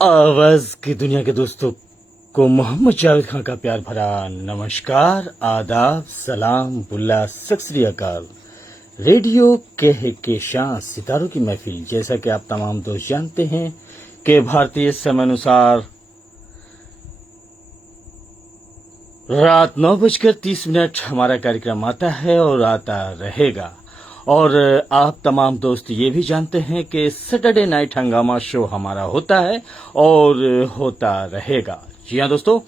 आवाज की दुनिया के दोस्तों को मोहम्मद जावेद खान का प्यार भरा नमस्कार, आदाब, सलाम, बुल्ला, सत श्री अकाल। रेडियो के शान सितारों की महफिल, जैसा कि आप तमाम दोस्त जानते हैं कि भारतीय समय अनुसार रात 9:30 हमारा कार्यक्रम आता है और आता रहेगा। और आप तमाम दोस्त ये भी जानते हैं कि सैटरडे नाइट हंगामा शो हमारा होता है और होता रहेगा। जी हाँ दोस्तों,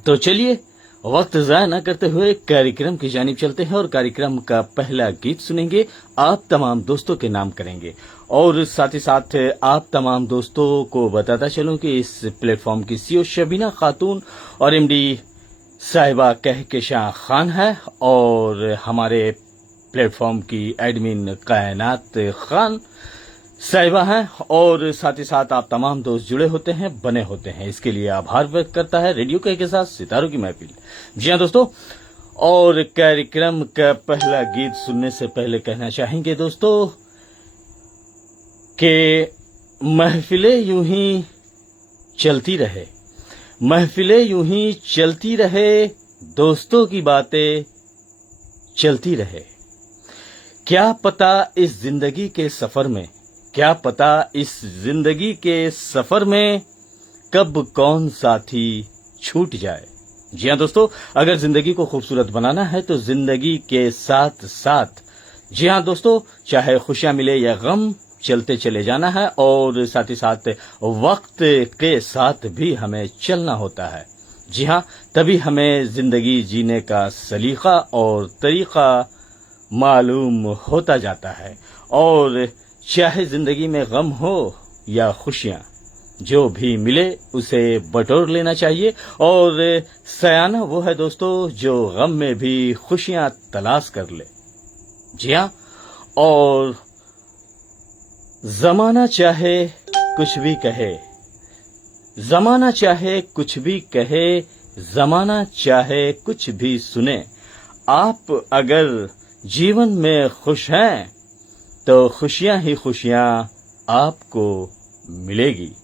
तो चलिए वक्त ज़ाया न करते हुए कार्यक्रम की जानिब चलते हैं और कार्यक्रम का पहला गीत सुनेंगे। आप तमाम दोस्तों के नाम करेंगे और साथ ही साथ आप तमाम दोस्तों को बताता चलूं कि इस प्लेटफॉर्म की सीईओ शबीना खातून और एमडी साहिबा कहकशां खान है और हमारे प्लेटफॉर्म की एडमिन कायनात खान साहिबा हैं। और साथ ही साथ आप तमाम दोस्त जुड़े होते हैं, बने होते हैं, इसके लिए आभार व्यक्त करता है रेडियो के साथ सितारों की महफिल। जी हाँ दोस्तों, और कार्यक्रम का पहला गीत सुनने से पहले कहना चाहेंगे दोस्तों कि महफिलें यूं ही चलती रहे, महफिलें यूं ही चलती रहे, दोस्तों की बातें चलती रहे। क्या पता इस जिंदगी के सफर में, क्या पता इस जिंदगी के सफर में कब कौन साथी छूट जाए। जी हाँ दोस्तों, अगर जिंदगी को खूबसूरत बनाना है तो जिंदगी के साथ साथ, जी हाँ दोस्तों, चाहे खुशियां मिले या गम, चलते चले जाना है और साथ ही साथ वक्त के साथ भी हमें चलना होता है। जी हाँ, तभी हमें जिंदगी जीने का सलीका और तरीका मालूम होता जाता है। और चाहे जिंदगी में गम हो या खुशियां, जो भी मिले उसे बटोर लेना चाहिए। और सयाना वो है दोस्तों जो गम में भी खुशियां तलाश कर ले। जी हाँ, और जमाना चाहे कुछ भी कहे, जमाना चाहे कुछ भी कहे, जमाना चाहे कुछ भी सुने, आप अगर जीवन में खुश हैं तो खुशियां ही खुशियां आपको मिलेगी।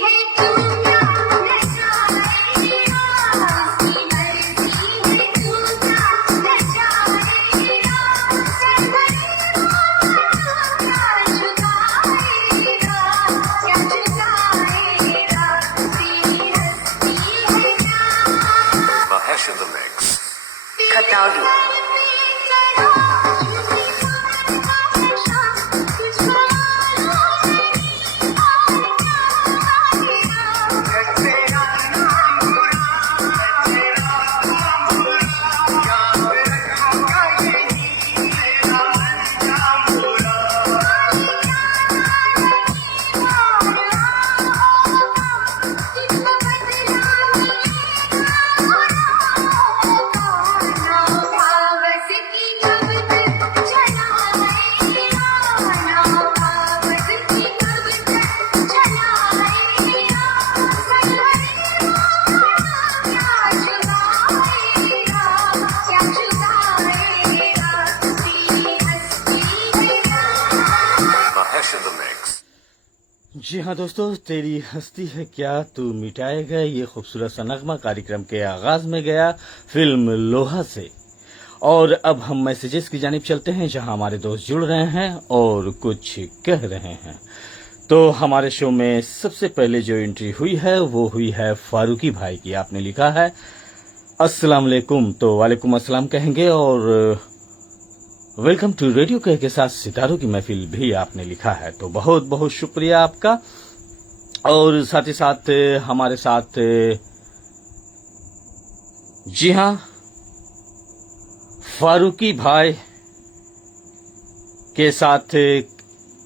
है Fresh in the mix. जी हाँ दोस्तों, तेरी हस्ती है क्या तू मिटाएगा, ये खूबसूरत सा नगमा कार्यक्रम के आगाज में गया फिल्म लोहा से। और अब हम मैसेजेस की जानिब चलते हैं, जहां हमारे दोस्त जुड़ रहे हैं और कुछ कह रहे हैं। तो हमारे शो में सबसे पहले जो एंट्री हुई है वो हुई है फारूकी भाई की। आपने लिखा है अस्सलाम वालेकुम, तो वालेकुम अस्सलाम कहेंगे, और वेलकम टू रेडियो के साथ सितारों की महफिल भी आपने लिखा है, तो बहुत बहुत शुक्रिया आपका। और साथ ही साथ हमारे साथ जी हाँ फारूकी भाई के साथ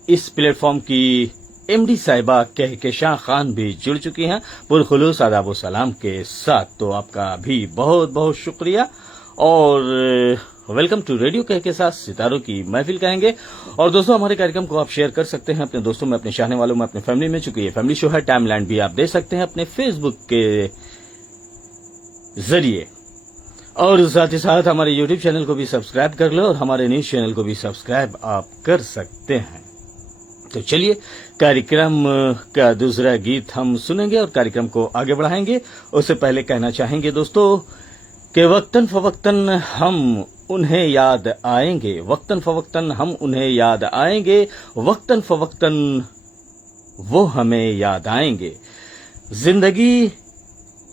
इस प्लेटफॉर्म की एमडी साहिबा कहकशां खान भी जुड़ चुकी हैं पुरखुलूस आदाब व सलाम के साथ, तो आपका भी बहुत बहुत शुक्रिया। और वेलकम टू रेडियो के साथ सितारों की महफिल कहेंगे। और दोस्तों, हमारे कार्यक्रम को आप शेयर कर सकते हैं अपने दोस्तों में, अपने चाहने वालों में, अपने फैमिली में। चूंकि ये फैमिली शो है, टाइमलाइन भी आप दे सकते हैं अपने फेसबुक के जरिए। और साथ ही साथ हमारे यूट्यूब चैनल को भी सब्सक्राइब कर लो, और हमारे न्यूज चैनल को भी सब्सक्राइब आप कर सकते हैं। तो चलिए कार्यक्रम का दूसरा गीत हम सुनेंगे और कार्यक्रम को आगे बढ़ाएंगे। उससे पहले कहना चाहेंगे दोस्तों कि वक्तन फवक्तन हम उन्हें याद आएंगे, वक्तन फवक्तन हम उन्हें याद आएंगे, वक्तन फवक्तन वो हमें याद आएंगे। जिंदगी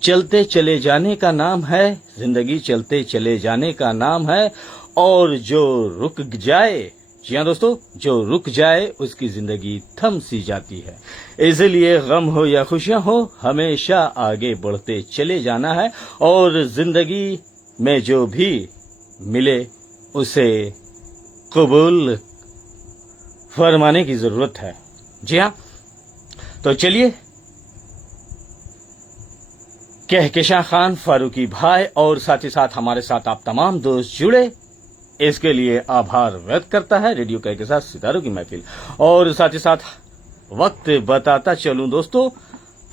चलते चले जाने का नाम है, जिंदगी चलते चले जाने का नाम है, और जो रुक जाए, जी हाँ दोस्तों, जो रुक जाए उसकी जिंदगी थम सी जाती है। इसलिए गम हो या खुशियां हो, हमेशा आगे बढ़ते चले जाना है, और जिंदगी में जो भी मिले उसे कबूल फरमाने की जरूरत है। जी हाँ, तो चलिए कहकशां खान, फारूकी भाई और साथ ही साथ हमारे साथ आप तमाम दोस्त जुड़े, इसके लिए आभार व्यक्त करता है रेडियो के साथ सितारों की महफिल। और साथ ही साथ वक्त बताता चलूं दोस्तों,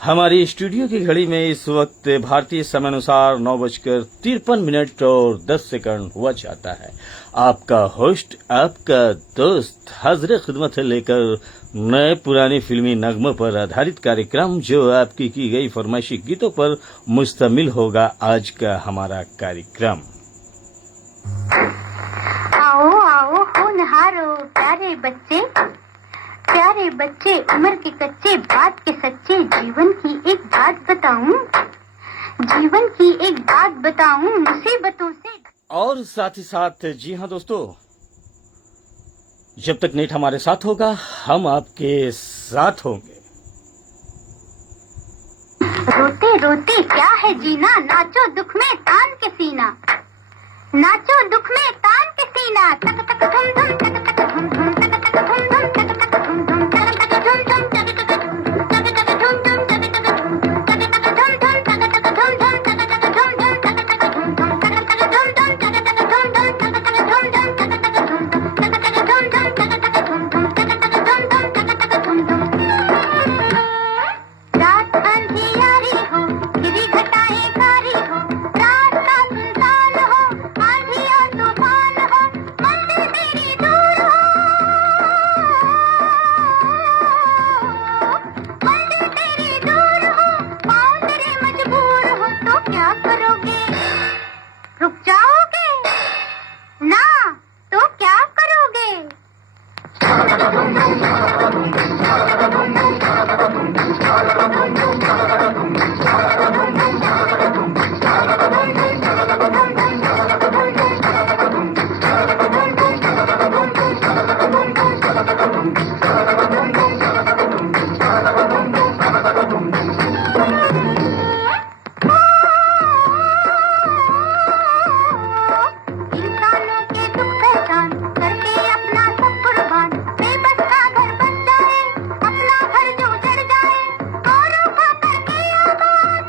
हमारी स्टूडियो की घड़ी में इस वक्त भारतीय समय अनुसार 9:53 और 10 सेकंड हुआ चाहता है। आपका होस्ट, आपका दोस्त हाजिर खिदमत है लेकर नए पुरानी फिल्मी नगमों पर आधारित कार्यक्रम, जो आपकी की गई फरमाइशी गीतों पर मुश्तमिल होगा आज का हमारा कार्यक्रम। आओ आओ होनहारो प्यारे बच्चे उम्र के कच्चे, बात के सच्चे, जीवन की एक बात बताऊं मुसीबतों से। और साथ ही साथ जी हाँ दोस्तों, जब तक नेट हमारे साथ होगा हम आपके साथ होंगे। रोते रोते क्या है जीना, नाचो दुख में तान के सीना, नाचो दुख में तान के सीना, तक तक धुम धुम तक तक धुम धुम तक तक धुम धुम तक तक धुम धुम तक तक धुम धुम तक तक धुम धुम तक तक धुम धुम तक तक धुम धुम तक तक धुम धुम तक तक धुम धुम तक तक धुम धुम तक तक धुम धुम तक तक धुम धुम तक तक धुम धुम तक तक धुम धुम तक तक धुम धुम तक तक धुम धुम तक तक धुम धुम। रात अंधियारी हो, गिरी घटाएं कारी हो, रात का सुनसान हो, आंधी और तूफान हो, मंजिल तेरी दूर हो, मंजिल तेरी दूर हो, पाँव तेरे मजबूर हो, तो क्या करोगे? रुक जाओगे ना तो क्या करोगे? इंसानों के दुख पहचान करके अपना सब कुर्बान, बेबस का घर बन जाए, अपना घर जो उजड़ जाए, औरों का करके आबाद,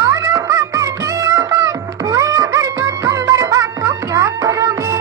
औरों का करके आबाद, हुए अगर जो तुम बर्बाद तो क्या करोगे?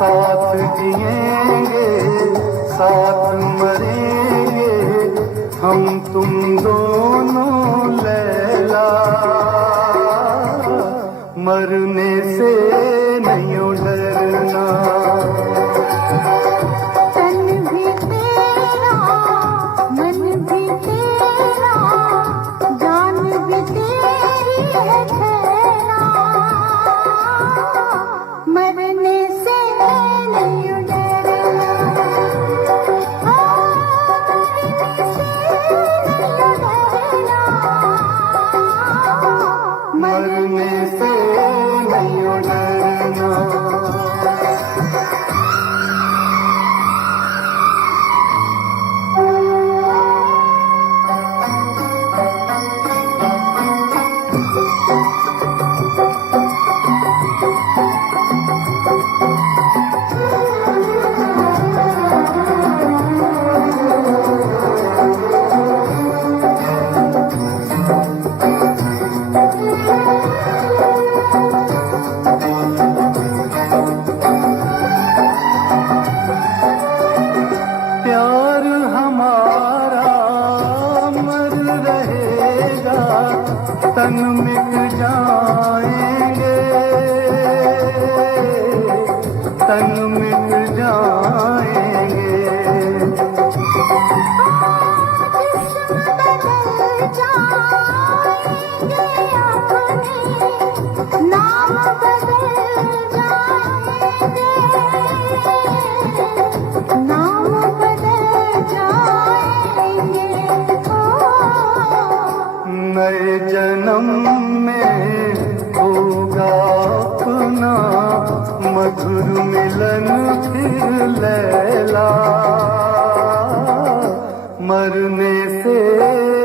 साथ जिएंगे साथ मरेंगे हम तुम दोनों लैला, मरने से नहीं डरना। तन भी तेरा मन भी तेरा जान भी तेरी है ठहरा, मरने से नहीं डरना। मरने से नहीं डरना। प्यार हमारा मर रहेगा तन मिट जाएंगे, तन मिट जाएंगे। नाम बदल जाएंगे, नाम बदल जाएंगे। नए जन्म में होगा अपना मधुर मिलन फिर लैला, मरने से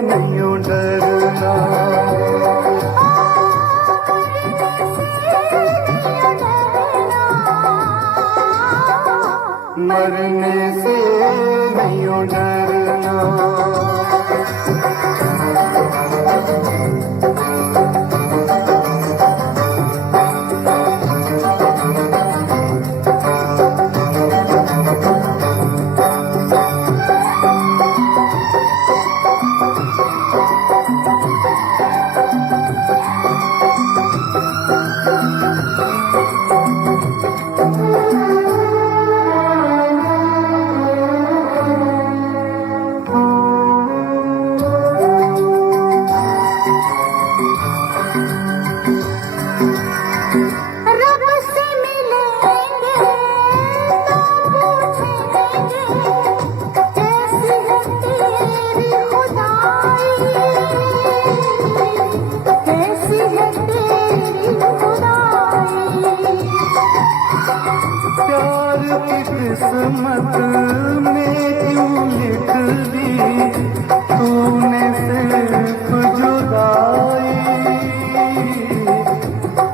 नहीं डरना। मरने से नहीं डरना। रब से मिलेंगे तो पूछेंगे कैसी है तेरी खुदाई, कैसी है तेरी खुदाई। प्यार की किस्मत में क्यों लिख दी तूने सिर्फ जुदाई,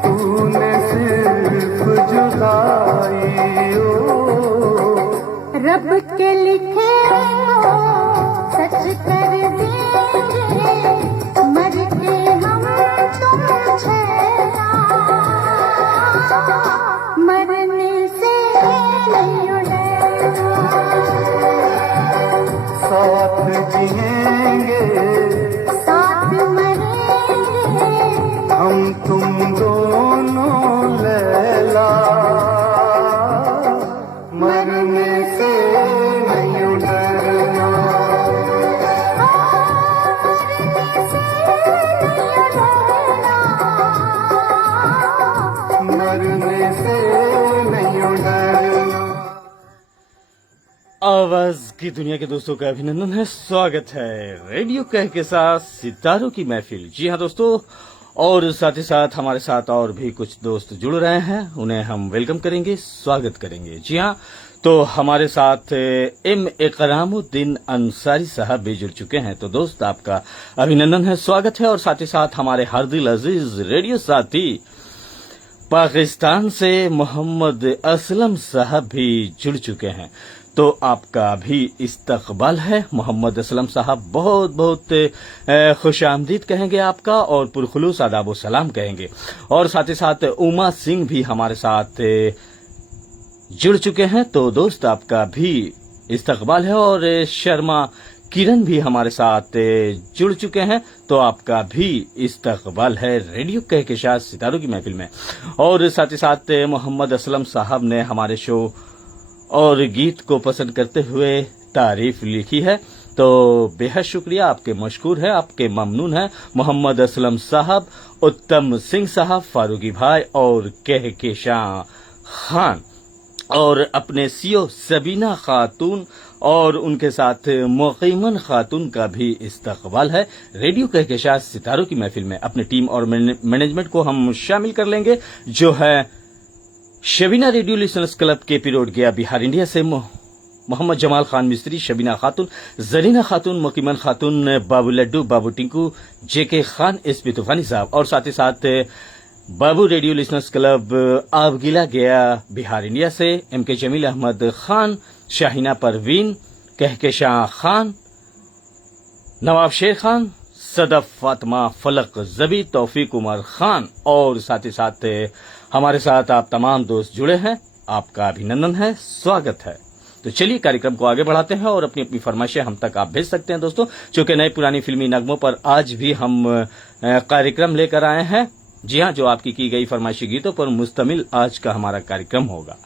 तूने सिर्फ जुदाई। ओ रब के लिखे को सच कर देंगे, मर के हम तुम छेड़ा, मरने से नहीं डरना। साथ जिएंगे साथ मरेंगे हम तुम दोनों लैला, मरने से नहीं डरना। मरने से नहीं डरना। आवाज की दुनिया के दोस्तों का अभिनंदन है, स्वागत है रेडियो कह के साथ सितारों की महफिल। जी हाँ दोस्तों, और साथ ही साथ हमारे साथ और भी कुछ दोस्त जुड़ रहे हैं, उन्हें हम वेलकम करेंगे, स्वागत करेंगे। जी हाँ, तो हमारे साथ एम इकरामुद्दीन अंसारी साहब भी जुड़ चुके हैं। तो दोस्त आपका अभिनंदन है, स्वागत है। और साथ ही साथ हमारे हर दिल अजीज रेडियो साथी पाकिस्तान से मोहम्मद असलम साहब भी जुड़ चुके हैं। तो आपका भी इस्तकबाल है मोहम्मद असलम साहब, बहुत बहुत खुशामदीद कहेंगे आपका और पुरखुलूस आदाब व सलाम कहेंगे। और साथ ही साथ उमा सिंह भी हमारे साथ जुड़ चुके हैं तो दोस्त आपका भी इस्तकबाल है, और शर्मा किरण भी हमारे साथ जुड़ चुके हैं तो आपका भी इस्तकबाल है रेडियो कहकशां सितारों की महफिल में। और साथ ही साथ मोहम्मद असलम साहब ने हमारे शो और गीत को पसंद करते हुए तारीफ लिखी है, तो बेहद शुक्रिया, आपके मशकूर है, आपके ममनून है मोहम्मद असलम साहब, उत्तम सिंह साहब, फारूकी भाई और कहकशां खान, और अपने सीओ सबीना खातून और उनके साथ मुकीमन खातून का भी इस्तकबाल है रेडियो कहकशां सितारों की महफिल में। अपनी टीम और मैनेजमेंट को हम शामिल कर लेंगे, जो है Shabina radio listeners club KP road गया बिहार इंडिया से मोहम्मद जमाल खान मिस्त्री, शबीना खातून, जरीना खातून, मुकीमन खातून, बाबू लड्डू, बाबू टिंकू, जेके खान, एसपी तूफानी साहब, और साथ ही साथ बाबू रेडियो लिसनर्स क्लब आवगिला गया बिहार इंडिया से एमके जमील अहमद खान, शाहिना परवीन, कहकशां खान, नवाब शेर खान, सदफ फातिमा, फलक जबी, तौफीक उमर खान, और साथ ही साथ हमारे साथ आप तमाम दोस्त जुड़े हैं, आपका अभिनंदन है, स्वागत है। तो चलिए कार्यक्रम को आगे बढ़ाते हैं और अपनी अपनी फरमाइशें हम तक आप भेज सकते हैं दोस्तों, क्योंकि नए पुरानी फिल्मी नगमों पर आज भी हम कार्यक्रम लेकर आए हैं। जी हाँ, जो आपकी की गई फरमाइशी गीतों पर मुश्तमिल आज का हमारा कार्यक्रम होगा।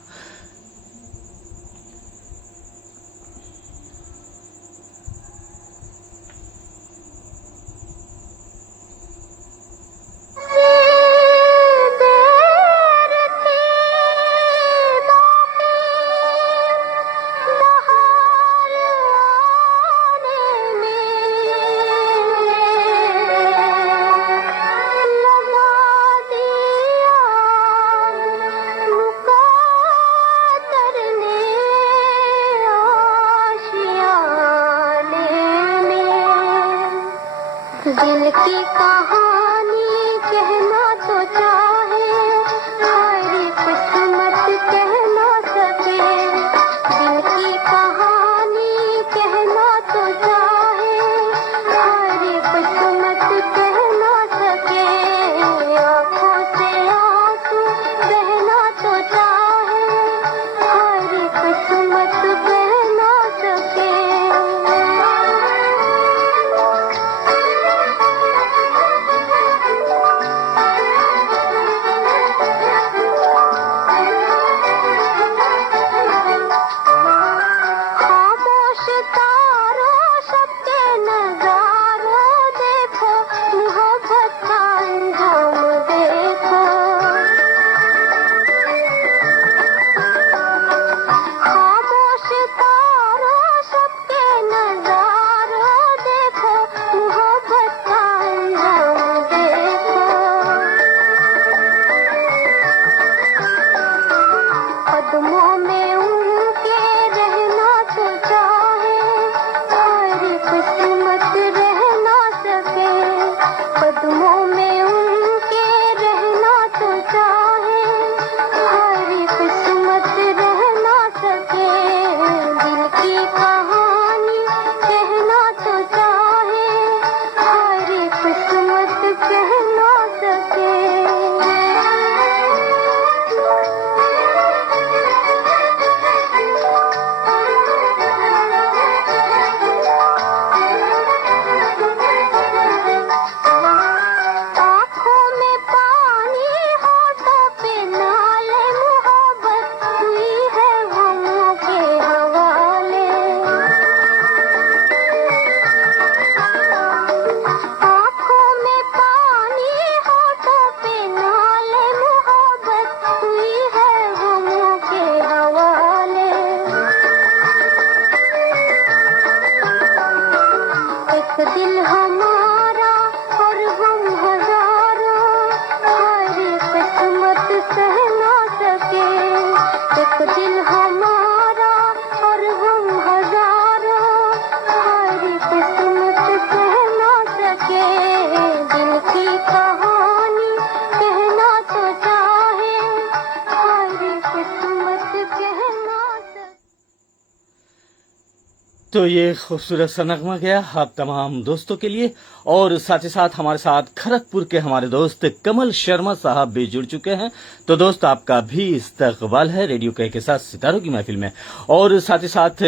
तो ये खूबसूरत सा नगमा गया आप तमाम दोस्तों के लिए और साथ ही साथ हमारे साथ खड़गपुर के हमारे दोस्त कमल शर्मा साहब भी जुड़ चुके हैं। तो दोस्त आपका भी इस्तकबाल है रेडियो के साथ सितारों की महफिल में। और साथ ही साथ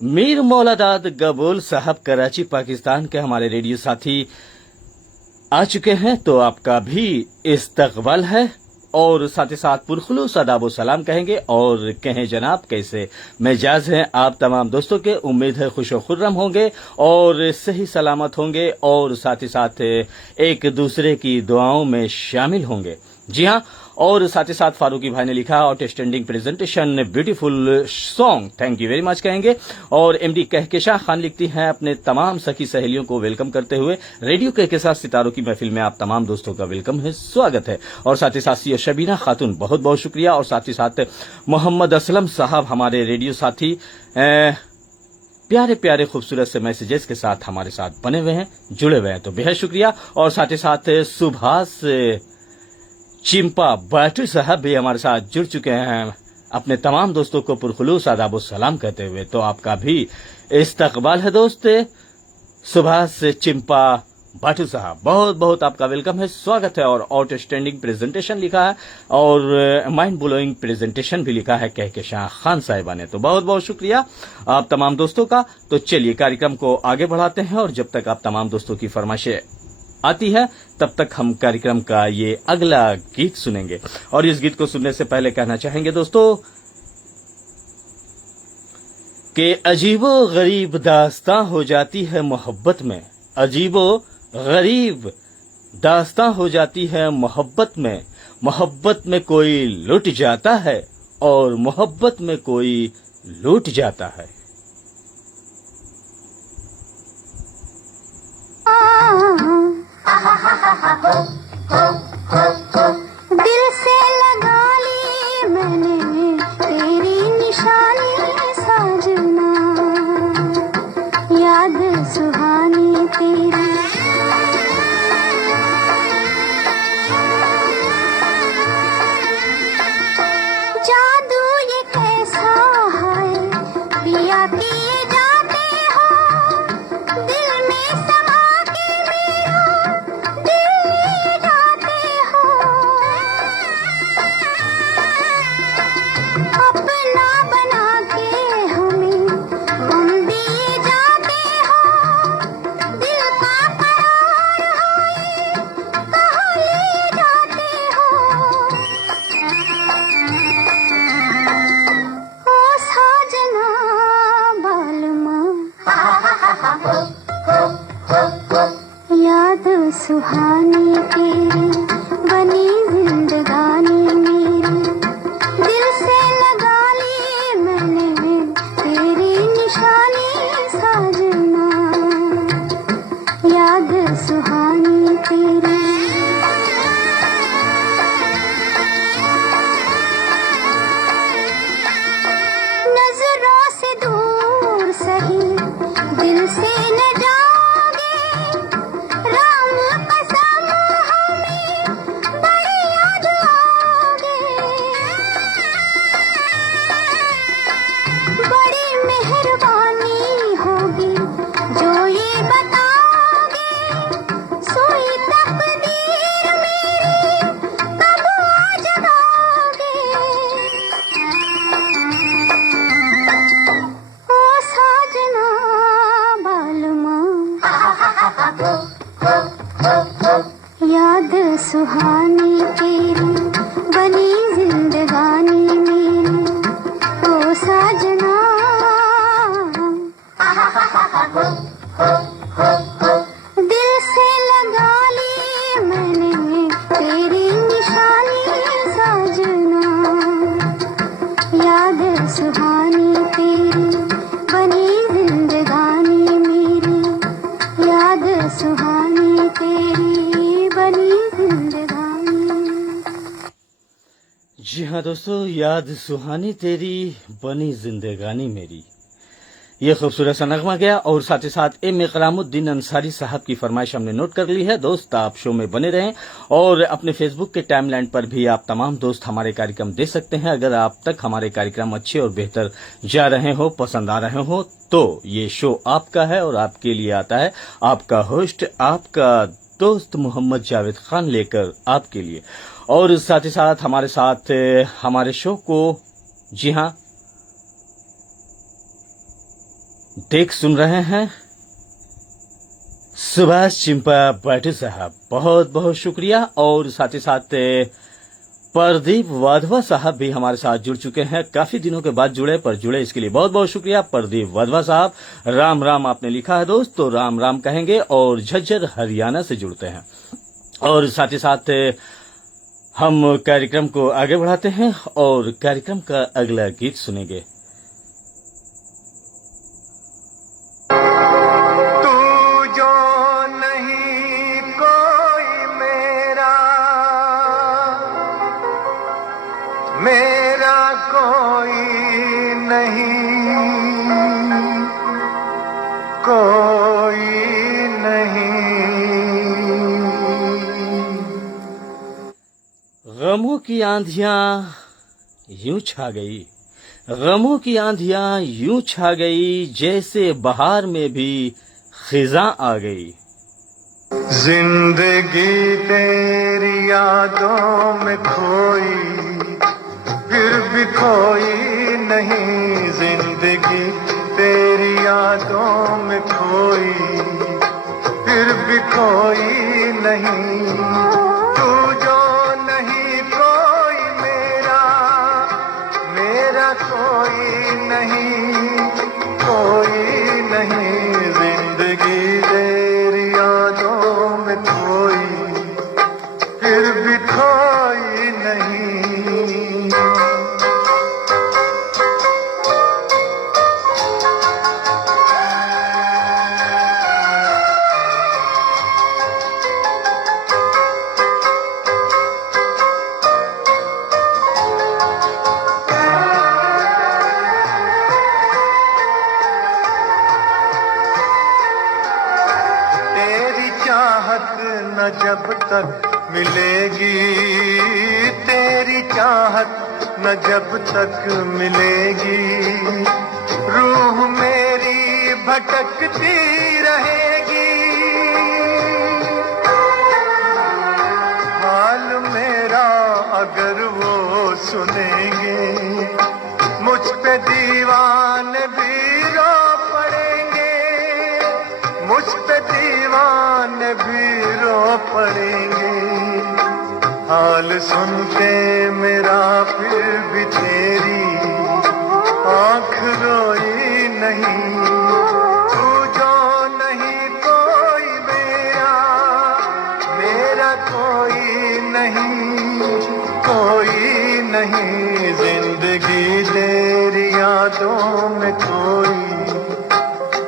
मीर मौलादाद गबोल साहब कराची पाकिस्तान के हमारे रेडियो साथी आ चुके हैं। तो आपका भी इस्तकबाल है और साथ ही साथ पुरखुलूस आदाब सलाम कहेंगे और कहें जनाब कैसे मिजाज हैं आप तमाम दोस्तों के। उम्मीद है खुश खुर्रम होंगे और सही सलामत होंगे और साथ ही साथ एक दूसरे की दुआओं में शामिल होंगे। जी हाँ, और साथ ही साथ फारूकी भाई ने लिखा outstanding presentation beautiful song, thank you very much कहेंगे। और एमडी कहकेशां खान लिखती हैं अपने तमाम सखी सहेलियों को वेलकम करते हुए रेडियो के साथ सितारों की महफिल में आप तमाम दोस्तों का वेलकम है, स्वागत है। और साथ ही साथ शबीना खातून बहुत बहुत शुक्रिया। और साथ ही साथ मोहम्मद असलम साहब हमारे रेडियो साथी प्यारे प्यारे खूबसूरत से मैसेजेस के साथ हमारे साथ बने हुए हैं, जुड़े हुए हैं, तो बेहद शुक्रिया। और साथ ही साथ सुभाष चिंपा बाटू साहब भी हमारे साथ जुड़ चुके हैं अपने तमाम दोस्तों को पुरखुलूस आदाब सलाम कहते हुए। तो आपका भी इस्तकबाल है दोस्त सुभाष चिंपा बाटू साहब, बहुत बहुत आपका वेलकम है, स्वागत है। और आउटस्टैंडिंग प्रेजेंटेशन लिखा है और माइंड ब्लोइंग प्रेजेंटेशन भी लिखा है कहकेशां खान साहिबा ने, तो बहुत बहुत शुक्रिया आप तमाम दोस्तों का। तो चलिए कार्यक्रम को आगे बढ़ाते हैं और जब तक आप तमाम दोस्तों की फरमाइशें आती है तब तक हम कार्यक्रम का ये अगला गीत सुनेंगे। और इस गीत को सुनने से पहले कहना चाहेंगे दोस्तों कि अजीबो गरीब दास्तां हो जाती है मोहब्बत में, अजीबो गरीब दास्तां हो जाती है मोहब्बत में, मोहब्बत में कोई लुट जाता है और मोहब्बत में कोई लूट जाता है। दिल से लगा ली मैंने तेरी निशानी साजना, याद सुहानी तेरी जादू ये कैसा है पिया किए जाते हो दिल में समा के मेरा दिल ले जाते हो, अपना बना के हमें गम दिए जाते हो, दिल का करार है कहाँ ले जाते हो। ओ साजना बालमा याद सुहानी तेरी बनी जिंदगानी मेरी, दिल से लगा ली मैंने तेरी निशानी साजना, याद सुहानी तेरी। नजरों से दूर सही दिल से न जाओगे, राम कसम हमें बड़ी याद आओगे, बड़ी मेहरबानी होगी जो ये बताओगे, सोई तकदीर मेरी कब आ जगाओगे। ओ साजना बालमा याद सुहानी तेरी बनी जिंदगानी मेरी, ओ साजना दिल से लगा ली मैंने तेरी निशानी साजना, याद सुहानी तेरी बनी जिंदगानी मेरी, याद सुहानी तेरी बनी जिंदगानी। जी हाँ दोस्तों, याद सुहानी तेरी बनी जिंदगानी मेरी, ये खूबसूरत सा नगमा गया और साथ ही साथ एम इकरामुद्दीन अंसारी साहब की फरमाइश हमने नोट कर ली है। दोस्त आप शो में बने रहें और अपने फेसबुक के टाइमलाइन पर भी आप तमाम दोस्त हमारे कार्यक्रम देख सकते हैं। अगर आप तक हमारे कार्यक्रम अच्छे और बेहतर जा रहे हो, पसंद आ रहे हो, तो ये शो आपका है और आपके लिए आता है। आपका होस्ट, आपका दोस्त मोहम्मद जावेद खान लेकर आपके लिए। और साथ ही साथ हमारे शो को जी हाँ देख सुन रहे हैं सुभाष चिंपा बैठू साहब, बहुत बहुत शुक्रिया। और साथ ही साथ प्रदीप वाधवा साहब भी हमारे साथ जुड़ चुके हैं। काफी दिनों के बाद जुड़े, पर जुड़े इसके लिए बहुत बहुत शुक्रिया प्रदीप वाधवा साहब। राम राम आपने लिखा है दोस्त, तो राम राम कहेंगे। और झज्जर हरियाणा से जुड़ते हैं। और साथ ही साथ हम कार्यक्रम को आगे बढ़ाते हैं और कार्यक्रम का अगला गीत सुनेंगे। मेरा कोई नहीं, कोई नहीं। गमों की आंधियां यूं छा गई, गमों की आंधियां यूं छा गई, जैसे बहार में भी खिज़ां आ गई। जिंदगी तेरी यादों में खोई, फिर भी कोई नहीं। जिंदगी तेरी यादों में खोई, फिर भी कोई नहीं। तू जो नहीं कोई मेरा, मेरा कोई नहीं, कोई नहीं। जिंदगी तेरी यादों में खोई, फिर भी कोई नहीं। न जब तक मिलेगी, तेरी चाहत न जब तक मिलेगी, रूह मेरी भटकती रहेगी। हाल मेरा अगर वो सुनेंगे, मुझ पे दीवाने भी रो पड़ेंगे, मुझ पे दीवाने भी रो पड़ेंगे। हाल सुन के मेरा फिर भी तेरी आँख रोई नहीं। तू जो नहीं कोई मेरा, मेरा कोई नहीं, कोई नहीं। जिंदगी तेरी यादों में कोई,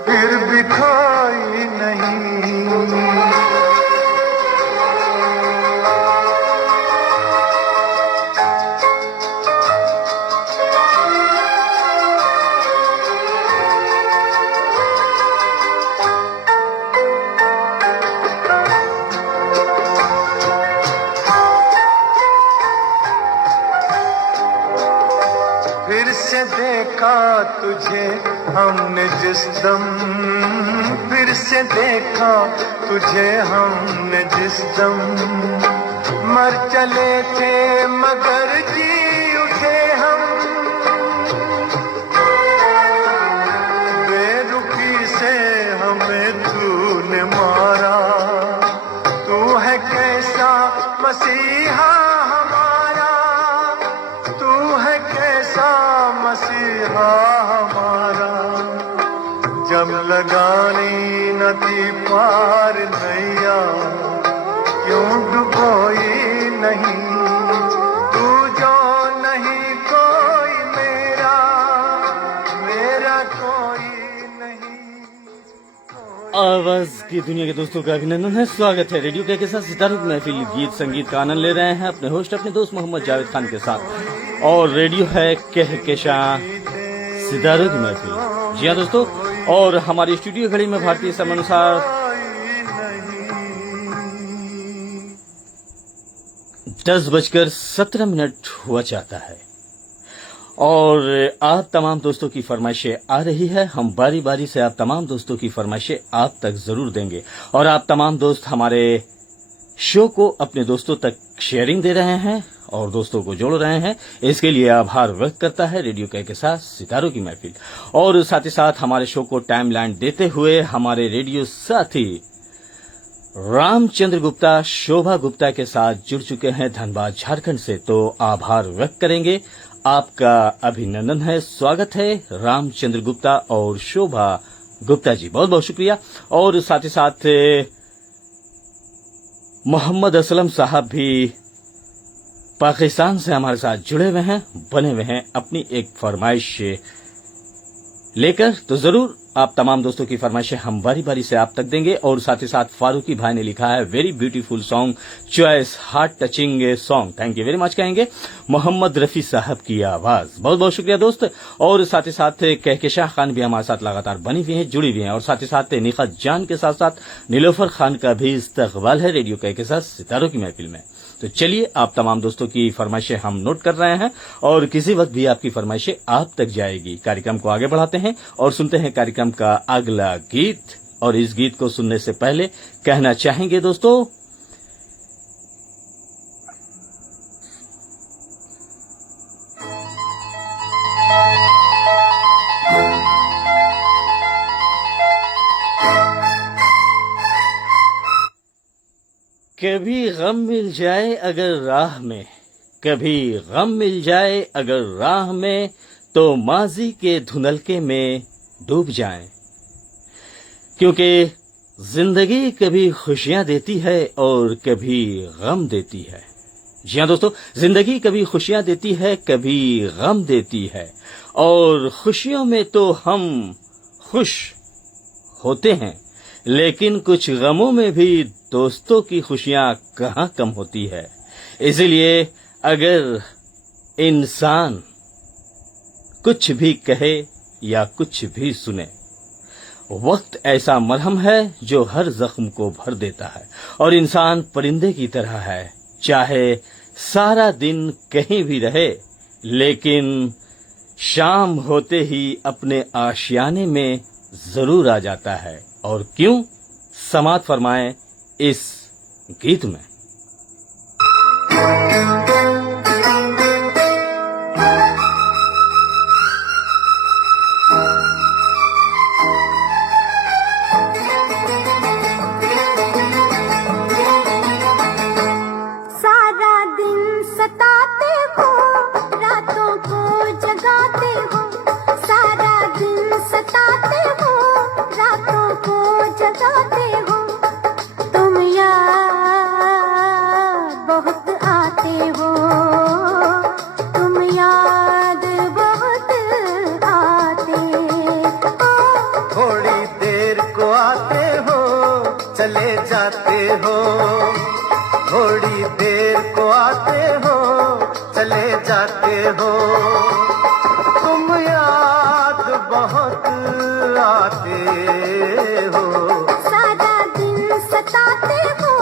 फिर भी कोई नहीं। फिर से देखा तुझे हमने जिस दम, फिर से देखा तुझे हमने जिस दम, मर चले थे मगर जी उठे हम। बेरुखी से हमें तूने मारा, तू है कैसा मसीहा हमारा, तू है कैसा मसीहा हमारा। जब लगानी न थी पार नैया, क्यों डुबोई नहीं। तू जो नहीं कोई मेरा, मेरा कोई नहीं। आवाज की दुनिया के दोस्तों का अभिनंदन है, स्वागत है। रेडियो के साथ सितारों की महफिल गीत संगीत का आनंद ले रहे हैं अपने होस्ट, अपने दोस्त मोहम्मद जावेद खान के साथ। और रेडियो है कहकशां सितारों की महफिल। जी हाँ दोस्तों, और हमारी स्टूडियो घड़ी में भारतीय समय अनुसार 10:17 हुआ चाहता है और आप तमाम दोस्तों की फरमाइशें आ रही है। हम बारी बारी से आप तमाम दोस्तों की फरमाइशें आप तक जरूर देंगे और आप तमाम दोस्त हमारे शो को अपने दोस्तों तक शेयरिंग दे रहे हैं और दोस्तों को जोड़ रहे हैं। इसके लिए आभार व्यक्त करता है रेडियो के साथ सितारों की महफिल। और साथ ही साथ हमारे शो को टाइमलाइन देते हुए हमारे रेडियो साथी रामचंद्र गुप्ता शोभा गुप्ता के साथ जुड़ चुके हैं धनबाद झारखंड से, तो आभार व्यक्त करेंगे। आपका अभिनंदन है, स्वागत है रामचंद्र गुप्ता और शोभा गुप्ता जी, बहुत बहुत शुक्रिया। और साथ ही साथ मोहम्मद असलम साहब भी पाकिस्तान से हमारे साथ जुड़े हुए हैं, बने हुए हैं अपनी एक फरमाइश लेकर। तो जरूर आप तमाम दोस्तों की फरमाइशें हम बारी बारी से आप तक देंगे। और साथ ही साथ फारूकी भाई ने लिखा है very beautiful song, choice heart touching song, thank you very much कहेंगे। मोहम्मद रफी साहब की आवाज, बहुत बहुत शुक्रिया दोस्त। और साथ ही साथ कहकशां खान भी हमारे साथ लगातार बनी हुई हैं, जुड़ी हुई हैं। और साथ ही साथ निखत जान के साथ साथ नीलोफर खान का भी इस्तकबाल है रेडियो के साथ सितारों की महफिल में। तो चलिए आप तमाम दोस्तों की फरमाइशें हम नोट कर रहे हैं और किसी वक्त भी आपकी फरमाइशें आप तक जाएगी। कार्यक्रम को आगे बढ़ाते हैं और सुनते हैं कार्यक्रम का अगला गीत। और इस गीत को सुनने से पहले कहना चाहेंगे दोस्तों, कभी गम मिल जाए अगर राह में, कभी गम मिल जाए अगर राह में, तो माजी के धुंधलके में डूब जाएं। क्योंकि जिंदगी कभी खुशियां देती है और कभी गम देती है। जी हाँ दोस्तों, जिंदगी कभी खुशियां देती है, कभी गम देती है। और खुशियों में तो हम खुश होते हैं, लेकिन कुछ गमों में भी दोस्तों की खुशियां कहाँ कम होती है। इसलिए अगर इंसान कुछ भी कहे या कुछ भी सुने, वक्त ऐसा मरहम है जो हर जख्म को भर देता है। और इंसान परिंदे की तरह है, चाहे सारा दिन कहीं भी रहे, लेकिन शाम होते ही अपने आशियाने में जरूर आ जाता है। और क्यों, समात फरमाएं इस गीत में। सारा दिन सताते हो, रातों को जगाते हो, सारा दिन सताते हो, रातों को जगाते हो, तुम याद बहुत आते हो, तुम याद बहुत आते हो। थोड़ी देर को आते हो, चले जाते हो, थोड़ी देर को आते हो, चले जाते हो, तुम याद बहुत आते हो। सारा दिन सताते हो,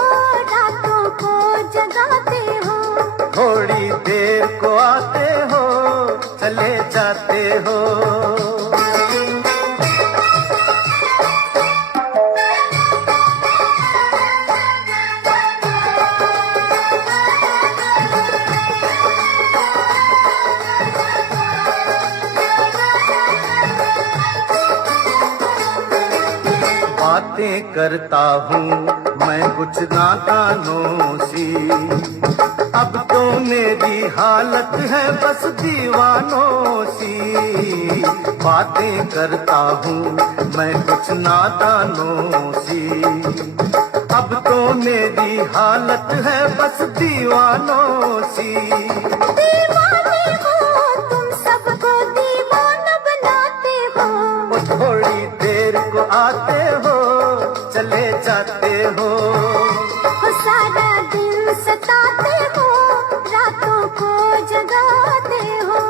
रातों को जगाते हो, थोड़ी देर को आते हो, चले जाते हो। बातें करता हूँ मैं कुछ नादानों सी, अब तो मेरी हालत है बस दीवानों सी। बातें करता हूँ मैं कुछ नादानों सी, अब तो मेरी हालत है बस दीवानों सी। दीवाने हो तुम, सबको दीवाना बनाते हो, थोड़ी देर को आते हो, चले जाते हो, सारा दिन सताते हो, रातों को जगाते हो।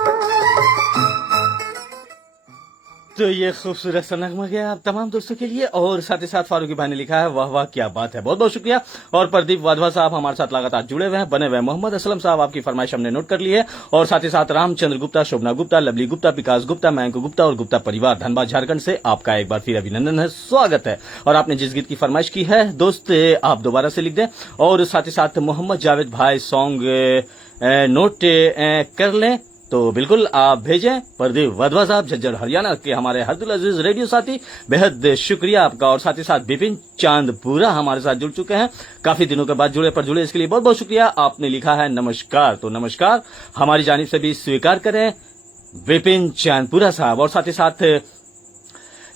तो ये खूबसूरत सा नगमा गया आप तमाम दोस्तों के लिए और साथ ही साथ फारूकी भाई ने लिखा है वाह वाह क्या बात है, बहुत बहुत शुक्रिया। और प्रदीप वाधवा साहब हमारे साथ लगातार जुड़े हुए हैं, बने हुए हैं। मोहम्मद असलम साहब आपकी फरमाइश हमने नोट कर ली है और साथ ही साथ रामचंद्र गुप्ता, शोभना गुप्ता, लवली गुप्ता, विकास गुप्ता, मयंक गुप्ता और गुप्ता परिवार धनबाद झारखंड से आपका एक बार फिर अभिनंदन है, स्वागत है। और आपने जिस गीत की फरमाइश की है दोस्त आप दोबारा से लिख दें और साथ ही साथ मोहम्मद जावेद भाई सॉन्ग नोट कर लें तो बिल्कुल आप भेजें। प्रदीप वाधवा साहब झज्जर हरियाणा के हमारे हरदुल अजीज रेडियो साथी, बेहद शुक्रिया आपका। और साथ ही साथ विपिन चांदपुरा हमारे साथ जुड़ चुके हैं, काफी दिनों के बाद जुड़े इसके लिए बहुत बहुत शुक्रिया। आपने लिखा है नमस्कार, तो नमस्कार हमारी जानिब से भी स्वीकार करें विपिन चांदपुरा साहब। और साथ ही साथ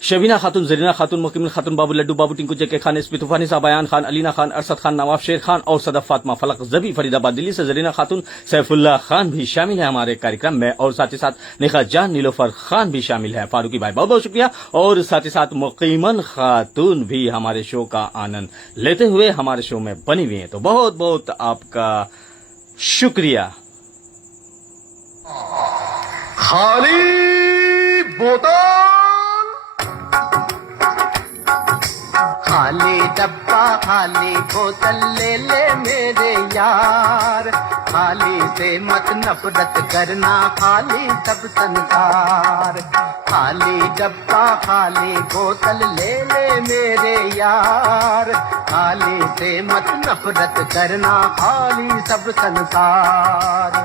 शबीना खातून, जरीना खातून, मुकमिल खातून, बाबू लड्डू, बाबू टिंकू, जेके खान, एसपी तूफानी साहब, बयान खान, अलीना खान, अरसद खान, नवाब शेर खान और सदफ फातिमा फलक जबी फरीदाबाद दिल्ली से, जरीना खातून, सैफुल्लाह खान भी शामिल है हमारे कार्यक्रम में और साथ ही साथ निखात जान, नीलोफर खान भी शामिल है। फारूकी भाई बहुत बहुत शुक्रिया। और साथ ही साथ मुकीमन खातून भी हमारे शो का आनंद लेते हुए हमारे शो में बनी हुई है, तो बहुत बहुत आपका शुक्रिया। खाली बोतल, खाली डब्बा, खाली बोतल ले ले मेरे यार, खाली से मत नफरत करना, खाली सब संसार। खाली डब्बा, खाली बोतल ले ले मेरे यार, खाली से मत नफरत करना, खाली सब संसार।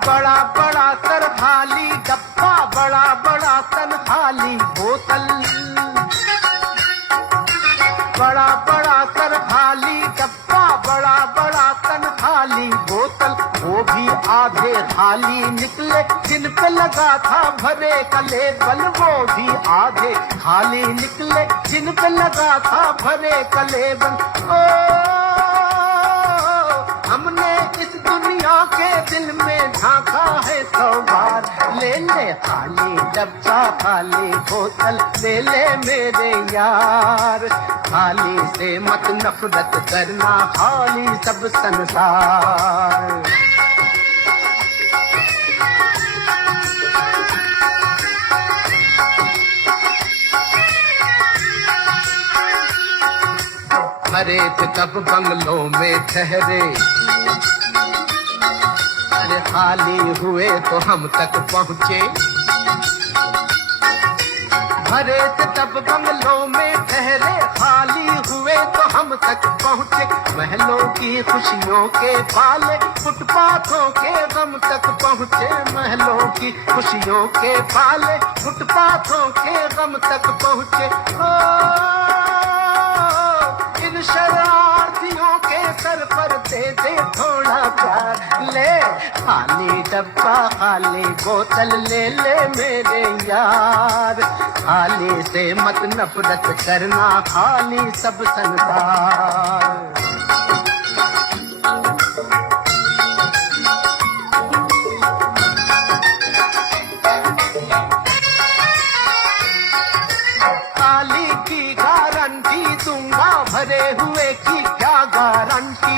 बड़ा बड़ा सर खाली डब्बा, बड़ा बड़ा सर खाली बोतल, बड़ा बड़ा सर खाली डब्बा, बड़ा बड़ा सर खाली बोतल, वो भी आधे खाली निकले, जिन पे लगा था भरे का लेबल, वो भी आधे खाली निकले, जिन पे लगा था भरे का लेबल। हमने इस दुनिया के दिल में झांका है 100 बार, ले ले खाली डब्बा, खाली बोतल ले ले मेरे यार, खाली से मत नफरत करना, खाली सब संसार। हरे तब बंगलों में ठहरे, अरे खाली हुए तो हम तक पहुँचे, भरे तब बंगलों में ठहरे, खाली हुए तो हम तक पहुँचे, महलों की खुशियों के पाले, फुटपाथों के गम तक पहुँचे, महलों की खुशियों के पाले, फुटपाथों के गम तक पहुँचे। इन शरारतियों के सर पर दे दे थोड़ा प्यार, ले खाली डब्बा, खाली बोतल ले ले मेरे यार, खाली से मत नफरत करना, खाली सब संसार। खाली की गारंटी दूंगा, भरे हुए की क्या गारंटी,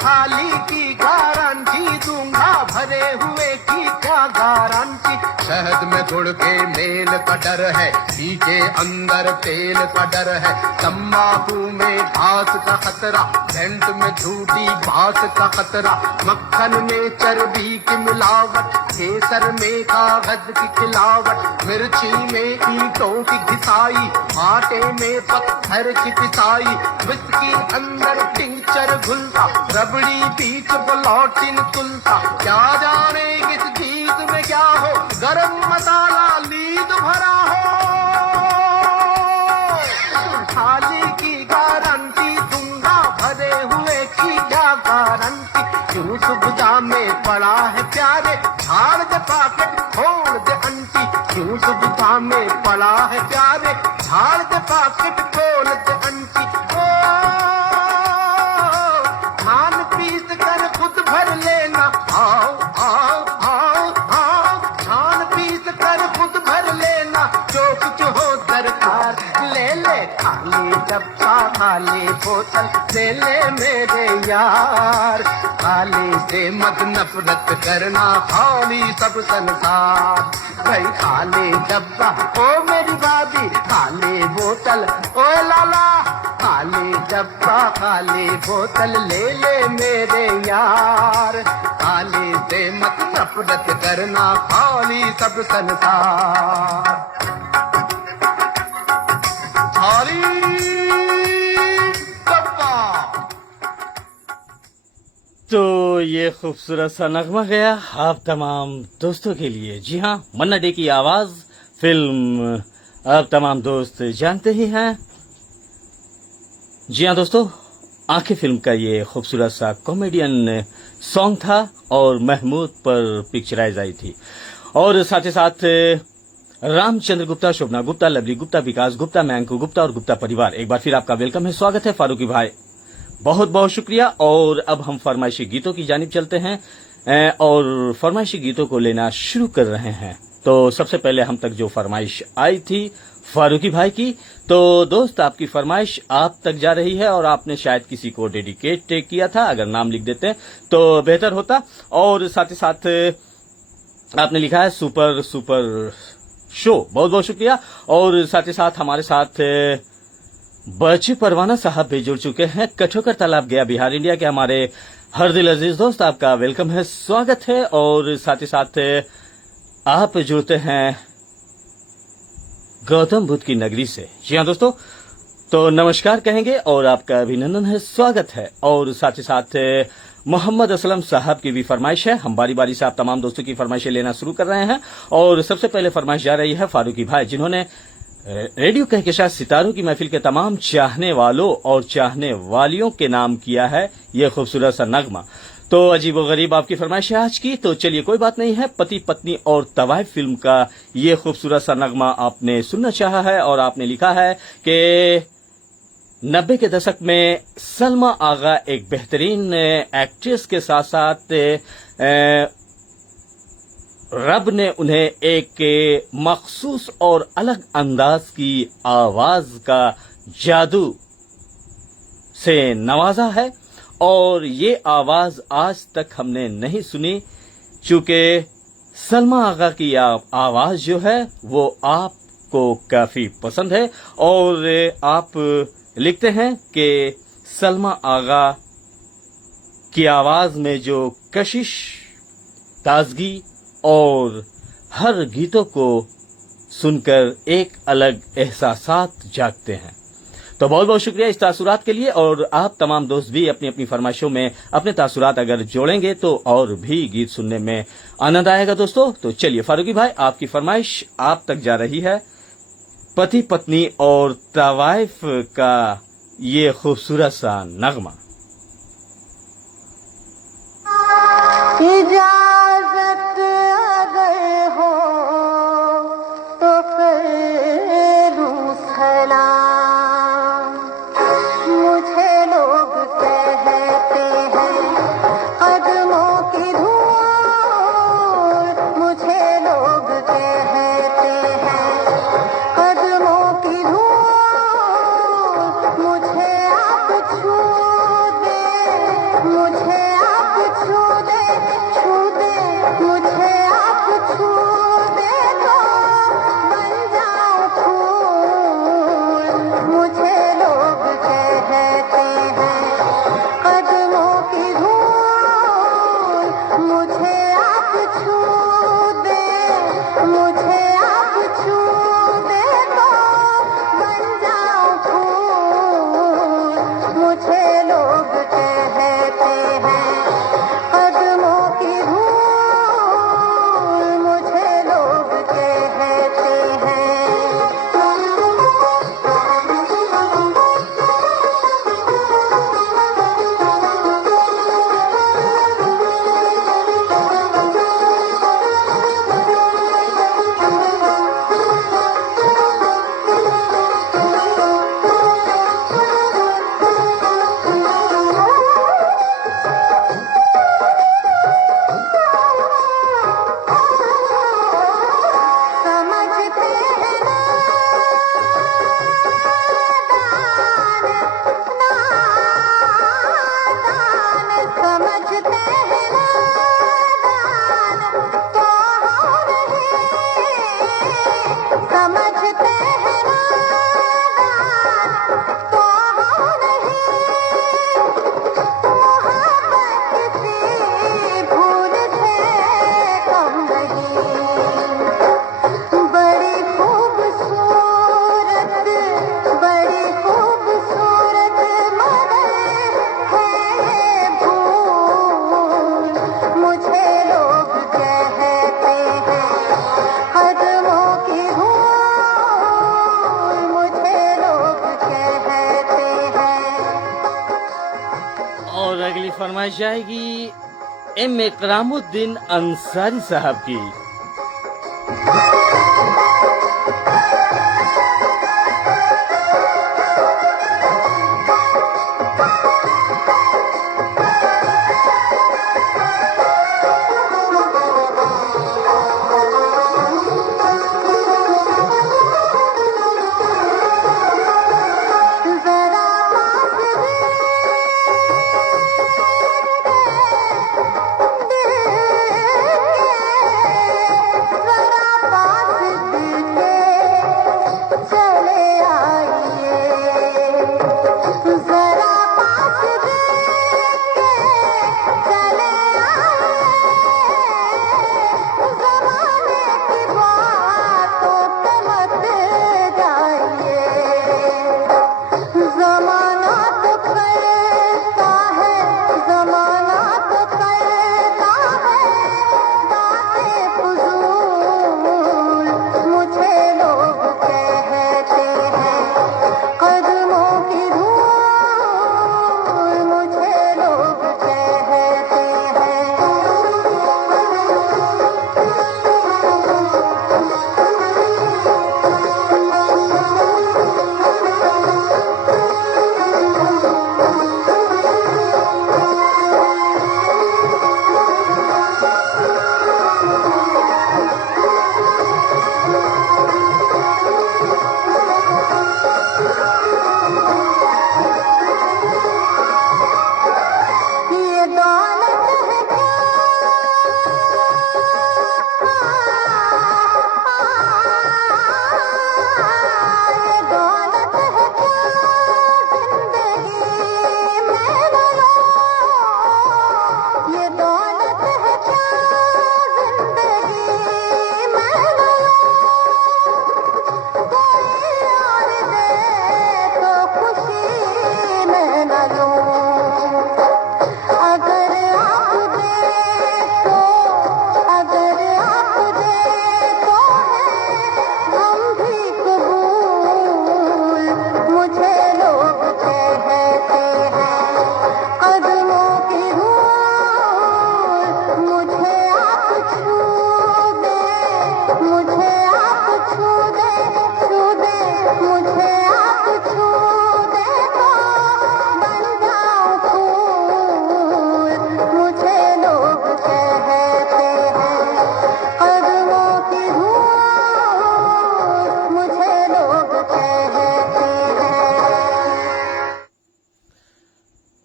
खाली की गारंटी दूंगा, भरे हुए की क्या गारंटी। शहद में गुड़ के मेल का डर है, घी के अंदर तेल का डर है, तंबाकू में घास का खतरा, सेंट में झूठी बात का खतरा, मक्खन में चर्बी की मिलावट, केसर में कागज की खिलावट, मिर्ची में ईंटों की घिसाई, आटे में पत्थर की पिसाई, विस्की अंदर टिंचर घुलता, रबड़ी बीच ब्लॉटिन तुलता, क्या जाने किस गीत में क्या हो, गरम मसाला नींद भरा हो। खाली की गारंटी दूंगा, भरे हुए की क्या गारंटी, क्यों सुविधा में पड़ा है प्यारे, झाड़ दे पाकेट खोल दे अंटी, क्यों सुविधा में पड़ा है प्यारे, झाड़ दे पाकेट खोल दे अंटी। खान पीस कर खुद भर लेना, आओ आओ आओ आओ, खान पीस कर खुद भर लेना, जो कुछ हो दरकार ले ले खाली डब्बा खाली बोतल ले ले मेरे यार, खाली से मत नफरत करना खाली सब संसार। भाई खाली डब्बा ओ मेरी भाभी, खाली बोतल ओ लाला, खाली डब्बा खाली बोतल ले ले मेरे यार, खाली से मत नफरत करना खाली सब संसार। खाली डब्बा। तो ये खूबसूरत सा नगमा गया आप तमाम दोस्तों के लिए। जी हाँ, मन्ना डे की आवाज फिल्म आप तमाम दोस्त जानते ही हैं। जी हाँ दोस्तों, आंखें फिल्म का ये खूबसूरत सा कॉमेडियन सॉन्ग था और महमूद पर पिक्चराइज आई थी। और साथ ही साथ रामचंद्र गुप्ता, शोभना गुप्ता, लवली गुप्ता, विकास गुप्ता, मयंक गुप्ता और गुप्ता परिवार, एक बार फिर आपका वेलकम है, स्वागत है फारूकी भाई, बहुत बहुत शुक्रिया। और अब हम फरमाइशी गीतों की जानिब चलते हैं और फरमाइशी गीतों को लेना शुरू कर रहे हैं। तो सबसे पहले हम तक जो फरमाइश आई थी फारूकी भाई की, तो दोस्त आपकी फरमाइश आप तक जा रही है और आपने शायद किसी को डेडिकेट किया था, अगर नाम लिख देते तो बेहतर होता। और साथ ही साथ आपने लिखा है सुपर सुपर शो, बहुत बहुत शुक्रिया। और साथ ही साथ हमारे साथ बच्चे परवाना साहब भी जुड़ चुके हैं, कठोकर तालाब गया बिहार इंडिया के हमारे हर दिल अजीज दोस्त, आपका वेलकम है, स्वागत है। और साथ ही साथ आप जुड़ते हैं गौतम बुद्ध की नगरी से। जी हाँ दोस्तों, तो नमस्कार कहेंगे और आपका अभिनंदन है, स्वागत है। और साथ ही साथ मोहम्मद असलम साहब की भी फरमाइश है। हम बारी बारी से आप तमाम दोस्तों की फरमाइशें लेना शुरू कर रहे हैं। और सबसे पहले फरमाइश जा रही है फारूकी भाई, जिन्होंने रेडियो कहकशां सितारों की महफिल के तमाम चाहने वालों और चाहने वालियों के नाम किया है ये खूबसूरत सा नगमा। तो अजीब व गरीब आपकी फरमाइश है आज की, तो चलिए कोई बात नहीं है, पति पत्नी और तवाइफ फिल्म का ये खूबसूरत सा नगमा आपने सुनना चाहा है। और आपने लिखा है कि 90 के दशक में सलमा आगा एक बेहतरीन एक्ट्रेस के साथ साथ रब ने उन्हें एक मखसूस और अलग अंदाज की आवाज का जादू से नवाजा है। और ये आवाज आज तक हमने नहीं सुनी, चूंकि सलमा आगा की आवाज जो है वो आपको काफी पसंद है। और आप लिखते हैं कि सलमा आगा की आवाज में जो कशिश, ताजगी और हर गीतों को सुनकर एक अलग एहसासात जागते हैं। तो बहुत बहुत शुक्रिया इस तासुरात के लिए। और आप तमाम दोस्त भी अपनी अपनी फरमाइशों में अपने तासुरात अगर जोड़ेंगे तो और भी गीत सुनने में आनंद आएगा दोस्तों। तो चलिए फारूकी भाई, आपकी फरमाइश आप तक जा रही है, पति पत्नी और तवाइफ का ये खूबसूरत सा नगमा। इजाजत अगर हो तो करूं सलाम, मुझे लोग कहते हैं कदमों की धूल, मुझे लोग कहते हैं कदमों की धूल, मुझे आप छू दे, मुझे आप छू दे, छू फरमाइश जाएगी एम इकरामुद्दीन अंसारी साहब की।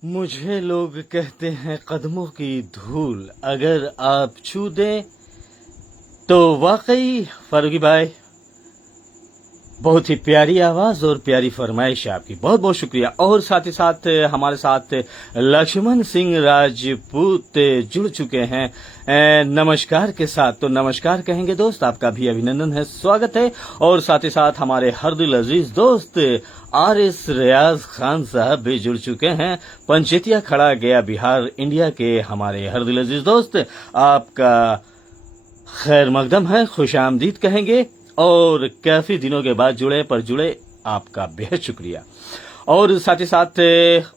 मुझे लोग कहते हैं कदमों की धूल, अगर आप छू दें तो वाकई फारूकी भाई बहुत ही प्यारी आवाज और प्यारी फरमाइश आपकी, बहुत बहुत शुक्रिया। और साथ ही साथ हमारे साथ लक्ष्मण सिंह राजपूत जुड़ चुके हैं नमस्कार के साथ, तो नमस्कार कहेंगे दोस्त, आपका भी अभिनंदन है, स्वागत है। और साथ ही साथ हमारे हरदिल अजीज दोस्त RS रियाज खान साहब भी जुड़ चुके हैं, पंचेतिया खड़ा गया बिहार इंडिया के हमारे हरदिल अजीज दोस्त, आपका खैर मकदम है, खुश आमदीद कहेंगे। और काफी दिनों के बाद जुड़े आपका बेहद शुक्रिया। और साथ ही साथ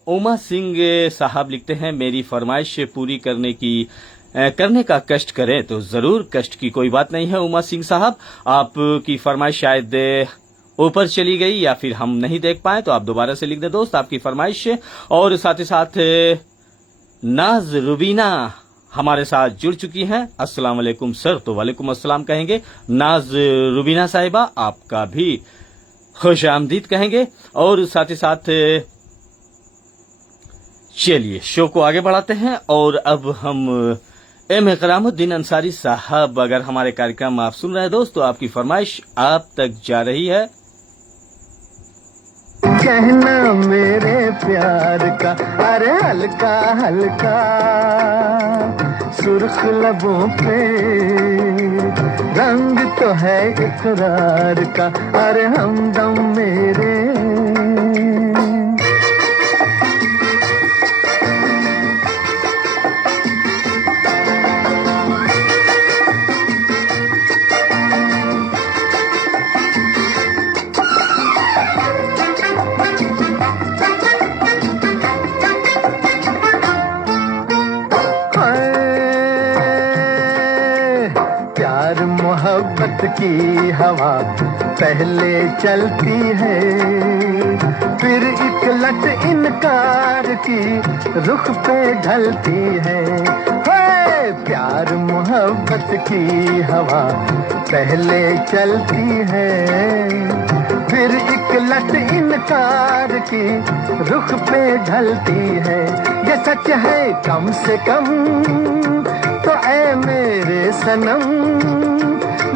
उमा सिंह साहब लिखते हैं मेरी फरमाइश पूरी करने का कष्ट करें, तो जरूर, कष्ट की कोई बात नहीं है उमा सिंह साहब, आपकी फरमाइश शायद ऊपर चली गई या फिर हम नहीं देख पाए, तो आप दोबारा से लिख दे दोस्त आपकी फरमाइश। और साथ ही साथ नाज रुबीना हमारे साथ जुड़ चुकी हैं, अस्सलाम वालेकुम सर, तो वालेकुम अस्सलाम कहेंगे। नाज रुबीना साहिबा आपका भी खुश आमदीद कहेंगे। और साथ ही साथ चलिए शो को आगे बढ़ाते हैं। और अब हम एम इकरामुद्दीन अंसारी साहब, अगर हमारे कार्यक्रम आप सुन रहे हैं दोस्तों, आपकी फरमाइश आप तक जा रही है। कहना मेरे प्यार का, अरे हल्का हल्का सुर्ख लबों पे रंग तो है इकरार का, अरे हमदम मेरे की हवा पहले चलती है, फिर एक लट इनकार की रुख पे ढलती है। प्यार मोहब्बत की हवा पहले चलती है, फिर एक लट इनकार की रुख पे ढलती है। ये सच है कम से कम तो ऐ मेरे सनम,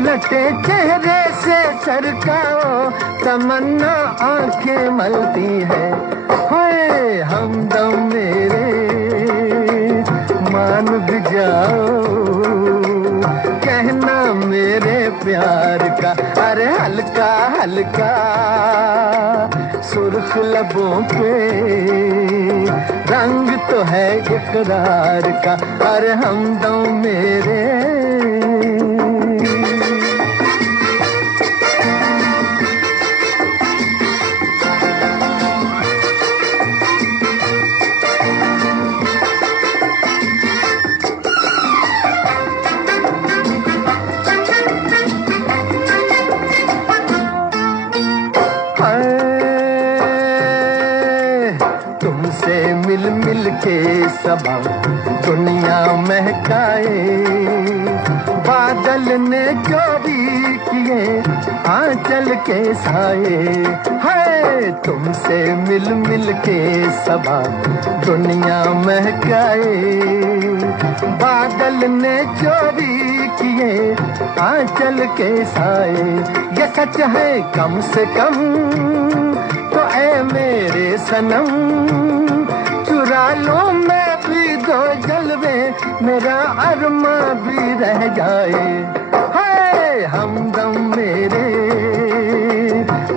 लटे चेहरे से सरकाओ तमन्ना आंखें मलती है। होए हमदम मेरे मान भी जाओ, कहना मेरे प्यार का अरे हल्का हल्का सुर्ख लबों पे रंग तो है इकरार का, अरे हमदम मेरे। तुमसे मिल मिल के सबा दुनिया महकाए, बादल ने जो भी किए आंचल के साए। है तुमसे मिल मिल के सबा दुनिया महकाए, बादल ने जो भी किए आंचल के साए। ये सच है कम से कम तो ऐ मेरे सनम, चुरा लो मैं भी दो जलवे मेरा अरमा भी रह जाए। हाय हमदम मेरे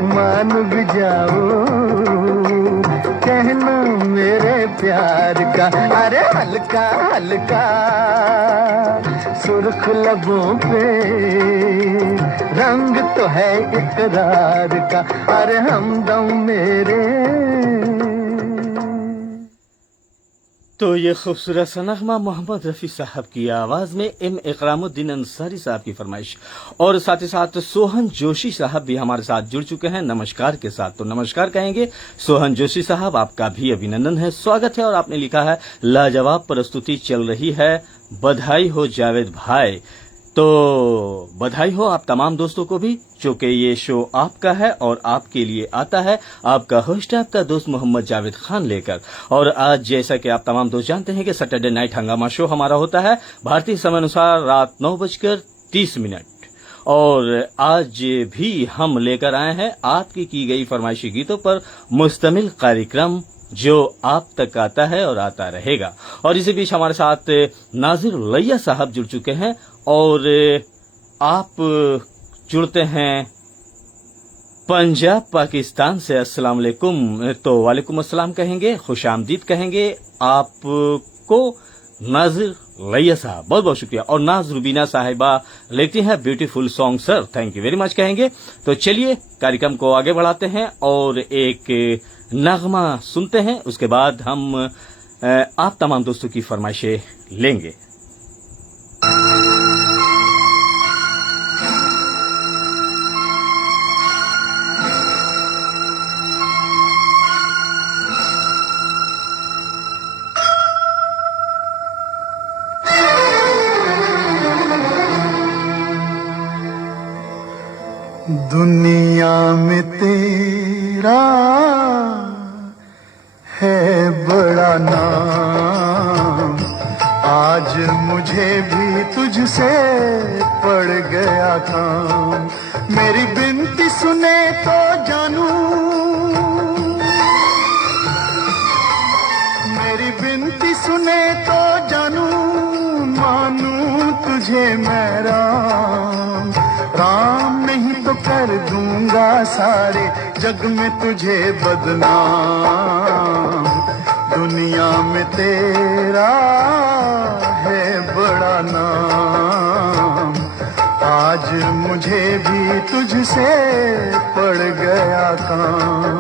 मान भी जाओ, कहना मेरे प्यार का अरे हल्का हल्का सुर्ख लबों पे रंग तो है इकरार का, अरे हमदम मेरे। तो ये खूबसूरत सा नगमा मोहम्मद रफ़ी साहब की आवाज में एम इकरामुद्दीन अंसारी साहब की फरमाइश, और साथ ही साथ सोहन जोशी साहब भी हमारे साथ जुड़ चुके हैं नमस्कार के साथ। तो नमस्कार कहेंगे सोहन जोशी साहब, आपका भी अभिनंदन है, स्वागत है। और आपने लिखा है लाजवाब प्रस्तुति चल रही है, बधाई हो जावेद भाई। तो बधाई हो आप तमाम दोस्तों को भी, चूंकि ये शो आपका है और आपके लिए आता है। आपका होस्ट है आपका दोस्त मोहम्मद जावेद खान लेकर। और आज जैसा कि आप तमाम दोस्त जानते हैं कि सैटरडे नाइट हंगामा शो हमारा होता है भारतीय समय अनुसार रात 9:30। और आज भी हम लेकर आए हैं आपकी की गई फरमाइशी गीतों पर मुश्तमिल कार्यक्रम जो आप तक आता है और आता रहेगा। और इसी बीच हमारे साथ नाजिर लैया साहब जुड़ चुके हैं, और आप जुड़ते हैं पंजाब पाकिस्तान से। अस्सलाम वालेकुम। तो वालेकुम अस्सलाम कहेंगे, खुशामदीद कहेंगे आपको नाजिर लैया साहब, बहुत बहुत शुक्रिया। और नाज रुबीना साहिबा लिखती हैं beautiful song sir, thank you very much कहेंगे। तो चलिए कार्यक्रम को आगे बढ़ाते हैं और एक नगमा सुनते हैं, उसके बाद हम आप तमाम दोस्तों की फरमाइशें लेंगे। दुनिया में तेरा है बड़ा नाम, आज मुझे भी तुझसे पड़ गया काम। मेरी बिनती सुने तो जानू, मेरी बिनती सुने तो जानू, मानू तुझे मैं राम। राम नहीं तो कर दूंगा सारे जग में तुझे बदनाम। दुनिया में तेरा है बड़ा नाम, आज मुझे भी तुझसे पड़ गया काम।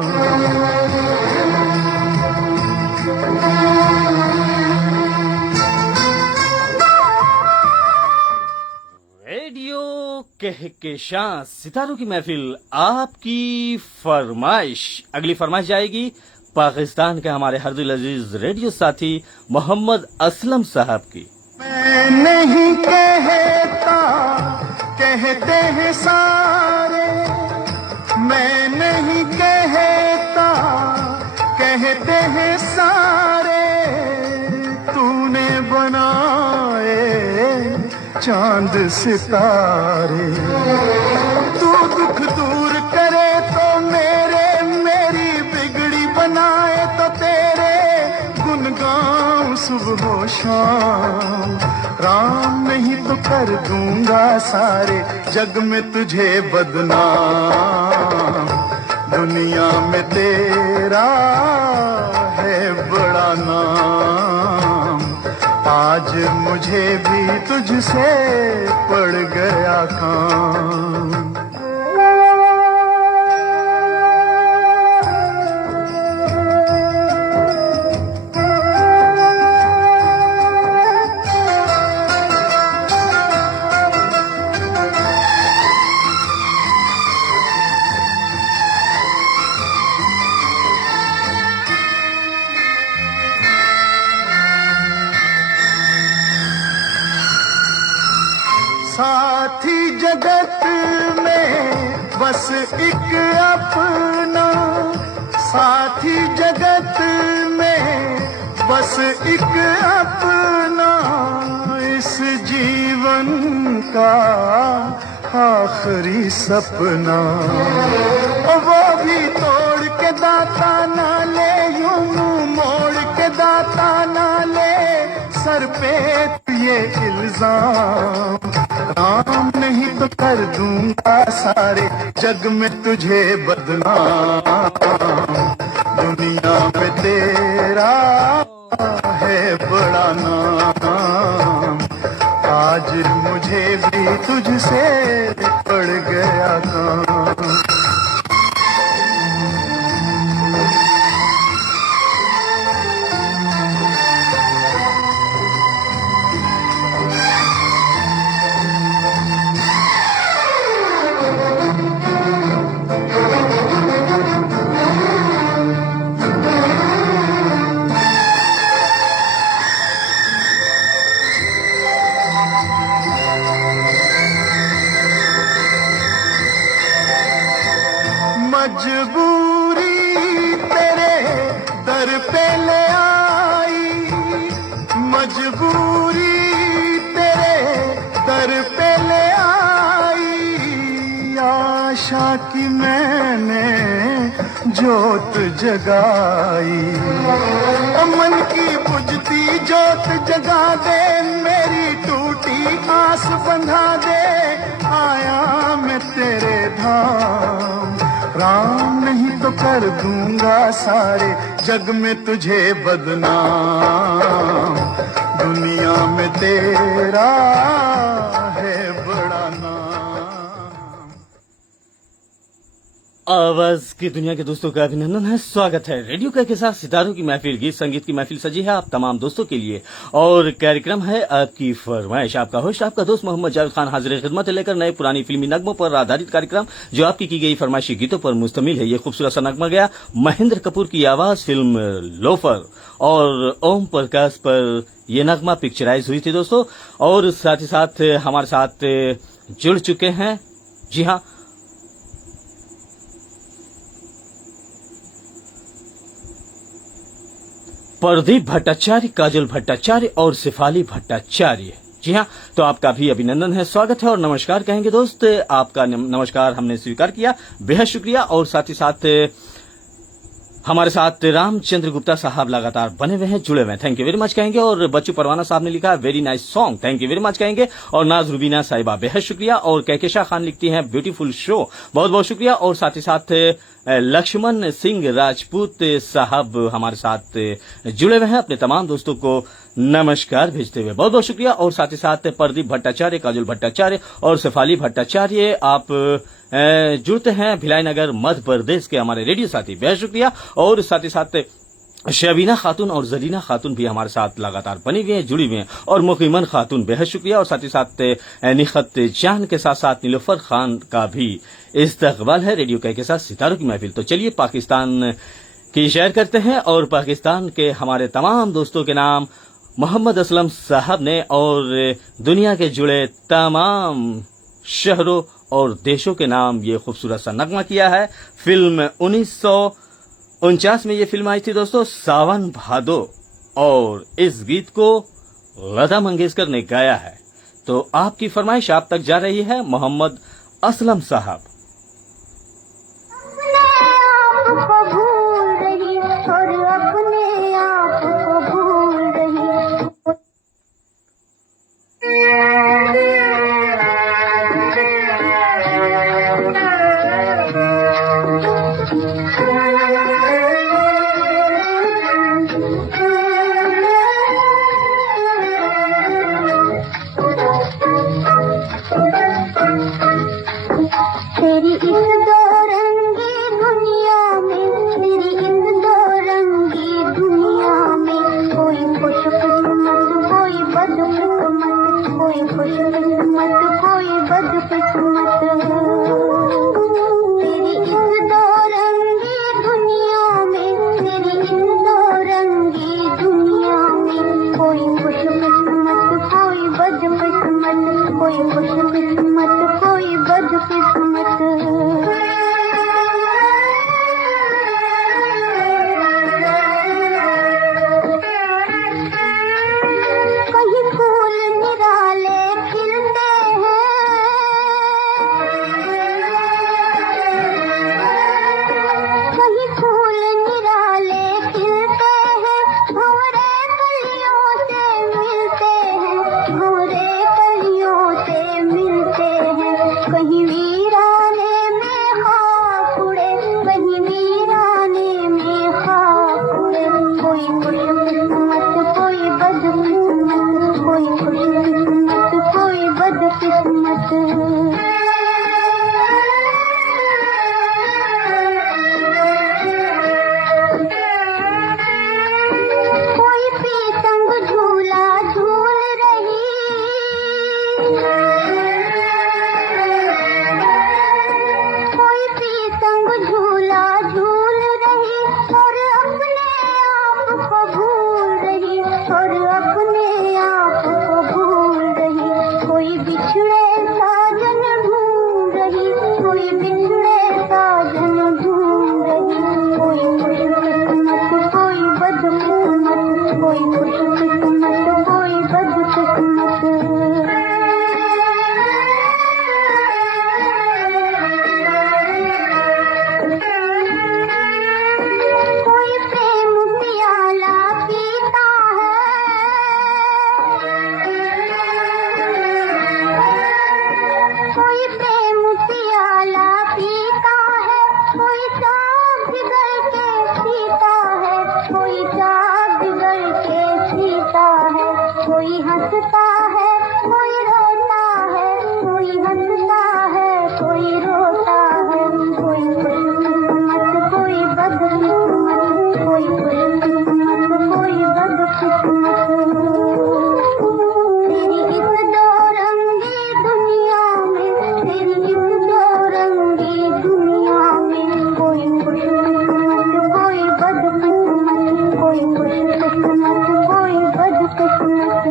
रेडियो कहकशां सितारों की महफिल, आपकी फरमाइश। अगली फरमाइश जाएगी पाकिस्तान के हमारे हरदिल अजीज रेडियो साथी मोहम्मद असलम साहब की। मैं नहीं कहता, कहते हैं सारे, मैं नहीं कहता, कहते हैं सारे, तूने बनाए चांद सितारे। तू दुख दूर करे तो मेरी बिगड़ी बनाए तो तेरे गुन गाऊं सुबह शाम। राम नहीं तो कर दूंगा सारे जग में तुझे बदनाम। दुनिया में तेरा है बड़ा नाम, आज मुझे भी तुझसे पड़ गया काम। साथी जगत में बस एक अपना, साथी जगत में बस एक अपना, इस जीवन का आखिरी सपना। वो भी तोड़ के दाता ना ले, यूं मुंह मोड़ के दाता ना ले, सर पे ये इल्जाम। राम नहीं तो कर दूंगा सारे जग में तुझे बदनाम। दुनिया में तेरा है बड़ा नाम, आज मुझे भी तुझसे पड़ गया काम। मजबूरी तेरे दर पे ले आई, मजबूरी तेरे दर पे ले आई। आशा की मैंने जोत जगाई, मन की बुझती जोत जगा दे, मेरी टूटी आस बंधा दे। आया मैं तेरे धाम, राम नहीं तो कर दूंगा सारे जग में तुझे बदनाम। दुनिया में तेरा है बड़ा नाम। आवाज की दुनिया के दोस्तों का अभिनंदन है, स्वागत है। रेडियो के साथ सितारों की महफिल, गीत संगीत की महफिल सजी है आप तमाम दोस्तों के लिए, और कार्यक्रम है आपकी फरमाइश। आपका होस्ट आपका दोस्त मोहम्मद जावेद खान हाजिर खिदमत लेकर नए पुरानी फिल्मी नगमों पर आधारित कार्यक्रम जो आपकी की गई फरमाइशी गीतों पर मुश्तमिल है। ये खूबसूरत सा नगमा गया महेंद्र कपूर की आवाज फिल्म लोफर, और ओम प्रकाश पर यह नगमा पिक्चराइज हुई थी दोस्तों। और साथ ही साथ हमारे साथ जुड़ चुके हैं, जी हाँ, प्रदीप भट्टाचार्य, काजल भट्टाचार्य और शिफाली भट्टाचार्य। जी हाँ, तो आपका भी अभिनंदन है, स्वागत है और नमस्कार कहेंगे दोस्त। आपका नमस्कार हमने स्वीकार किया, बेहद शुक्रिया। और साथ ही साथ हमारे साथ रामचंद्र गुप्ता साहब लगातार बने हुए हैं, जुड़े हुए हैं, थैंक यू वेरी मच कहेंगे। और बच्चू परवाना साहब ने लिखा very nice song, thank you very much कहेंगे। और नाज रुबीना साहिबा, बेहद शुक्रिया। और कहकशा खान लिखती हैं ब्यूटीफुल शो, बहुत बहुत शुक्रिया। और साथ ही साथ लक्ष्मण सिंह राजपूत साहब हमारे साथ जुड़े हुए हैं, अपने तमाम दोस्तों को नमस्कार भेजते हुए बहुत बहुत शुक्रिया। और साथ ही साथ प्रदीप भट्टाचार्य, काजल भट्टाचार्य और शेफाली भट्टाचार्य आप जुड़ते हैं भिलाई नगर मध्य प्रदेश के हमारे रेडियो साथी, बेहद शुक्रिया। और साथ ही साथ शबीना खातून और जरीना खातून भी हमारे साथ लगातार बनी हुई हैं, जुड़ी हुई हैं, और मुकीमन खातून बेहद शुक्रिया। और साथ ही साथ निखत जान के साथ साथ नीलोफर खान का भी इस्तकबाल है रेडियो के साथ सितारों की महफिल। तो चलिए पाकिस्तान की शेयर करते हैं, और पाकिस्तान के हमारे तमाम दोस्तों के नाम मोहम्मद असलम साहब ने और दुनिया के जुड़े तमाम शहरों और देशों के नाम ये खूबसूरत सा नगमा किया है। फिल्म 1949 में ये फिल्म आई थी दोस्तों, सावन भादो, और इस गीत को लता मंगेशकर ने गाया है। तो आपकी फरमाइश आप तक जा रही है, मोहम्मद असलम साहब। आपको भूल रही और अपने आप को भूल रही। तेरी इस दो रंगी दुनिया में, तेरी इस दो रंगी दुनिया में, कोई खुशकिस्मत कोई बदकिस्मत, कोई खुशकिस्मत कोई बदकिस्मत। तेरी इस दो रंगी दुनिया में, तेरी इस दो रंगी दुनिया में, कोई खुशकिस्मत कोई बदकिस्मत, कोई खुशकिस्मत कोई बदकिस्मत। कहीं फूल निराले खिलते हैं, कहीं फूल निराले खिलते हैं, भंवरे कलियों से मिलते हैं, भंवरे कलियों से मिलते हैं। कहीं वीराने में खाक उड़े, कहीं वीराने में खाक उड़े, कोई खुशकिस्मत कोई बदकिस्मत, कोई खुशकिस्मत कोई बदकिस्मत। कोई पीतंग झूला झूल रही, कोई पीतंग झूला झूल रही, और अपने आप को भूल रही, और अपने आप को भूल रही। कोई बिछड़े साजन ढूंढ रही, कोई बिछड़े साजन ढूंढ रही, कोई खुशकिस्मत कोई बदकिस्मत, कोई खुशकिस्मत कोई बदकिस्मत। कोई प्रेम प्याला पीता है, कोई प्रेम प्याला पीता है, कोई चाक बिगड़ के सीता है, कोई चाक बिगड़ के सीता है। कोई हंसता है कोई रोता है, कोई हंसता है कोई रोता है, कोई खुशकिस्मत कोई बदकिस्मत, कोई खुशकिस्मत कोई बदकिस्मत। तेरी इस दो रंगी दुनिया में, तेरी इस दो रंगी दुनिया में, कोई खुशकिस्मत कोई बदकिस्मत, कोई खुशकिस्मत कोई बदकिस्मत।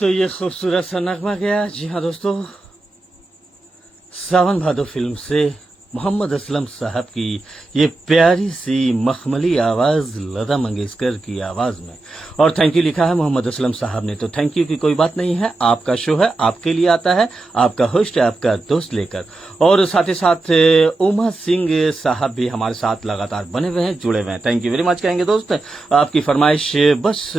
तो ये खूबसूरत सा नगमा गया, जी हाँ दोस्तों, सावन भादो फिल्म से मोहम्मद असलम साहब की ये प्यारी सी मखमली आवाज लता मंगेशकर की आवाज में। और थैंक यू लिखा है मोहम्मद असलम साहब ने। तो थैंक यू की कोई बात नहीं है, आपका शो है, आपके लिए आता है, आपका होस्ट है, आपका दोस्त लेकर। और साथ ही साथ उमा सिंह साहब भी हमारे साथ लगातार बने हुए हैं, जुड़े हुए हैं। थैंक यू वेरी मच कहेंगे दोस्त। आपकी फरमाइश बस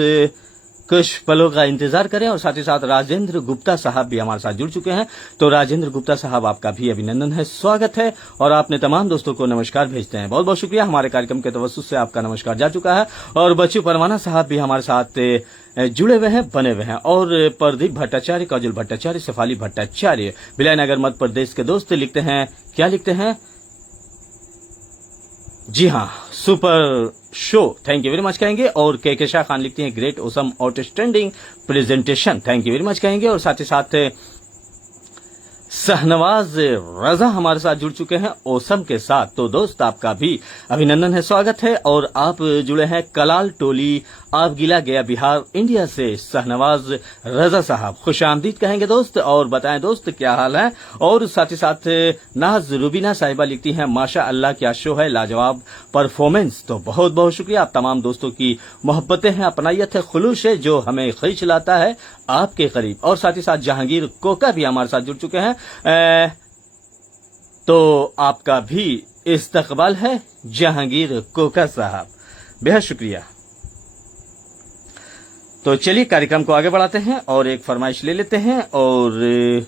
कुछ पलों का इंतजार करें। और साथ ही साथ राजेंद्र गुप्ता साहब भी हमारे साथ जुड़ चुके हैं। तो राजेंद्र गुप्ता साहब, आपका भी अभिनंदन है, स्वागत है, और आपने तमाम दोस्तों को नमस्कार भेजते हैं। बहुत बहुत शुक्रिया, हमारे कार्यक्रम के तवज्जुह से आपका नमस्कार जा चुका है। और बच्चू परवाना साहब भी हमारे साथ जुड़े हुए हैं, बने हुए हैं। और प्रदीप भट्टाचार्य, काजल भट्टाचार्य, सफाली भट्टाचार्य, विलयनगर मध्य प्रदेश के दोस्त लिखते हैं, क्या लिखते हैं, जी हाँ, super show, thank you very much कहेंगे। और के शाह खान लिखती हैं great awesome outstanding presentation, thank you very much कहेंगे। और साथ ही साथ शहनवाज रजा हमारे साथ जुड़ चुके हैं ओसम के साथ। तो दोस्त आपका भी अभिनंदन है, स्वागत है। और आप जुड़े हैं कलाल टोली, आप गिला गया बिहार इंडिया से शहनवाज रजा साहब, खुश आमदीद कहेंगे दोस्त। और बताएं दोस्त क्या हाल है। और साथ ही साथ नाज रुबीना साहिबा लिखती हैं माशा अल्लाह क्या शो है, लाजवाब परफॉर्मेंस। तो बहुत बहुत शुक्रिया, आप तमाम दोस्तों की मोहब्बतें हैं, अपनायत है, खुलूस है जो हमें खींच लाता है आपके करीब। और साथ ही साथ जहांगीर कोका भी हमारे साथ जुड़ चुके हैं। तो आपका भी इस्तकबाल है जहांगीर कोका साहब, बेहद शुक्रिया। तो चलिए कार्यक्रम को आगे बढ़ाते हैं और एक फरमाइश ले लेते हैं। और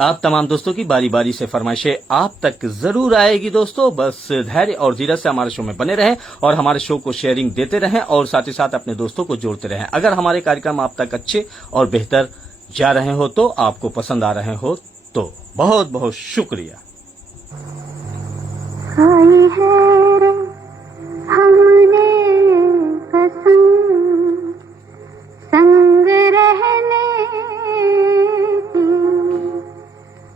आप तमाम दोस्तों की बारी बारी से फरमाइशें आप तक जरूर आएगी दोस्तों। बस धैर्य और धीरज से हमारे शो में बने रहें और हमारे शो को शेयरिंग देते रहें और साथ ही साथ अपने दोस्तों को जोड़ते रहें। अगर हमारे कार्यक्रम आप तक अच्छे और बेहतर जा रहे हो, तो आपको पसंद आ रहे हो, तो बहुत बहुत शुक्रिया। आई है रे हमने कसम संग रहने की,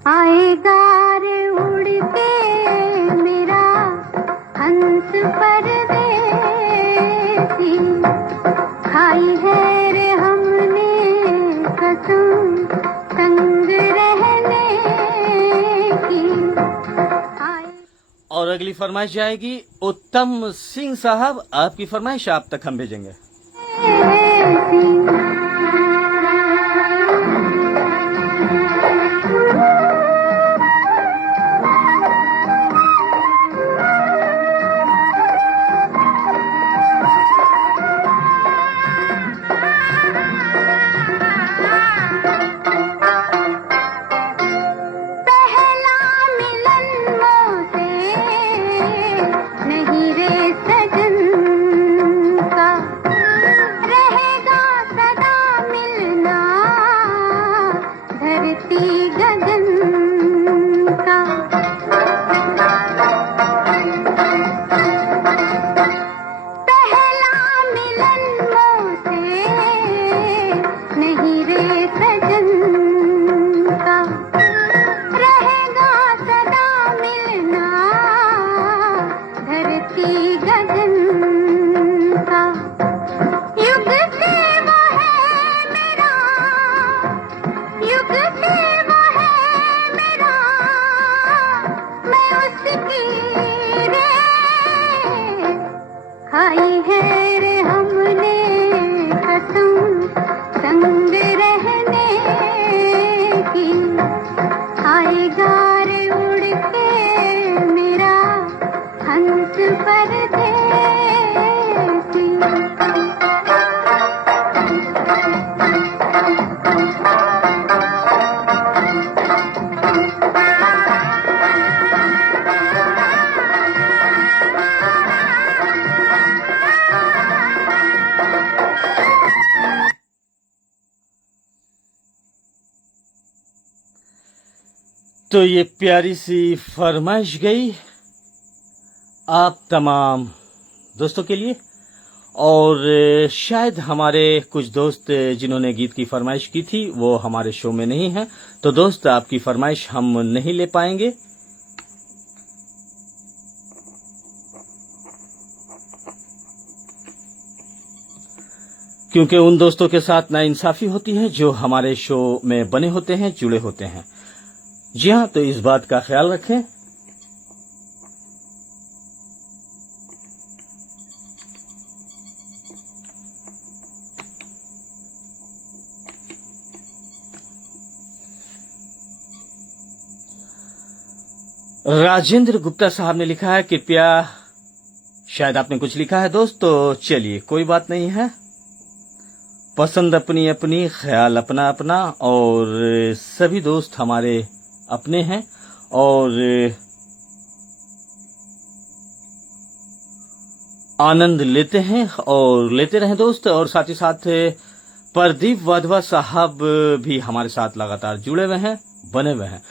आएगा रे उड़ के मेरा हंस परदेसी, खाई है रे हमने कसम संग रहने की। और अगली फरमाइश जाएगी उत्तम सिंह साहब, आपकी फरमाइश आप तक हम भेजेंगे। पहला मिलन मोसे नहीं रे सजन का, रहेगा सदा मिलना धरती गगन का। पहला मिलन मोसे नहीं रे सजन का, रहेगा सदा मिलना धरती गगन का। युग से वो है मेरा, युग से वो है मेरा, मैं उसकी रे खाई है रे हमने कसम संग रहने की, आएगा रे उड़ के मेरा हंस परदेसी। तो ये प्यारी सी फरमाइश गई आप तमाम दोस्तों के लिए। और शायद हमारे कुछ दोस्त जिन्होंने गीत की फरमाइश की थी वो हमारे शो में नहीं है, तो दोस्त आपकी फरमाइश हम नहीं ले पाएंगे। क्योंकि उन दोस्तों के साथ नाइंसाफी होती है जो हमारे शो में बने होते हैं, जुड़े होते हैं। जी हाँ, तो इस बात का ख्याल रखें। राजेंद्र गुप्ता साहब ने लिखा है कृपया, शायद आपने कुछ लिखा है दोस्त, तो चलिए कोई बात नहीं है। पसंद अपनी अपनी, ख्याल अपना अपना, और सभी दोस्त हमारे अपने हैं। और आनंद लेते हैं और लेते रहें दोस्त। और साथ ही साथ प्रदीप वाधवा साहब भी हमारे साथ लगातार जुड़े हुए हैं, बने हुए हैं।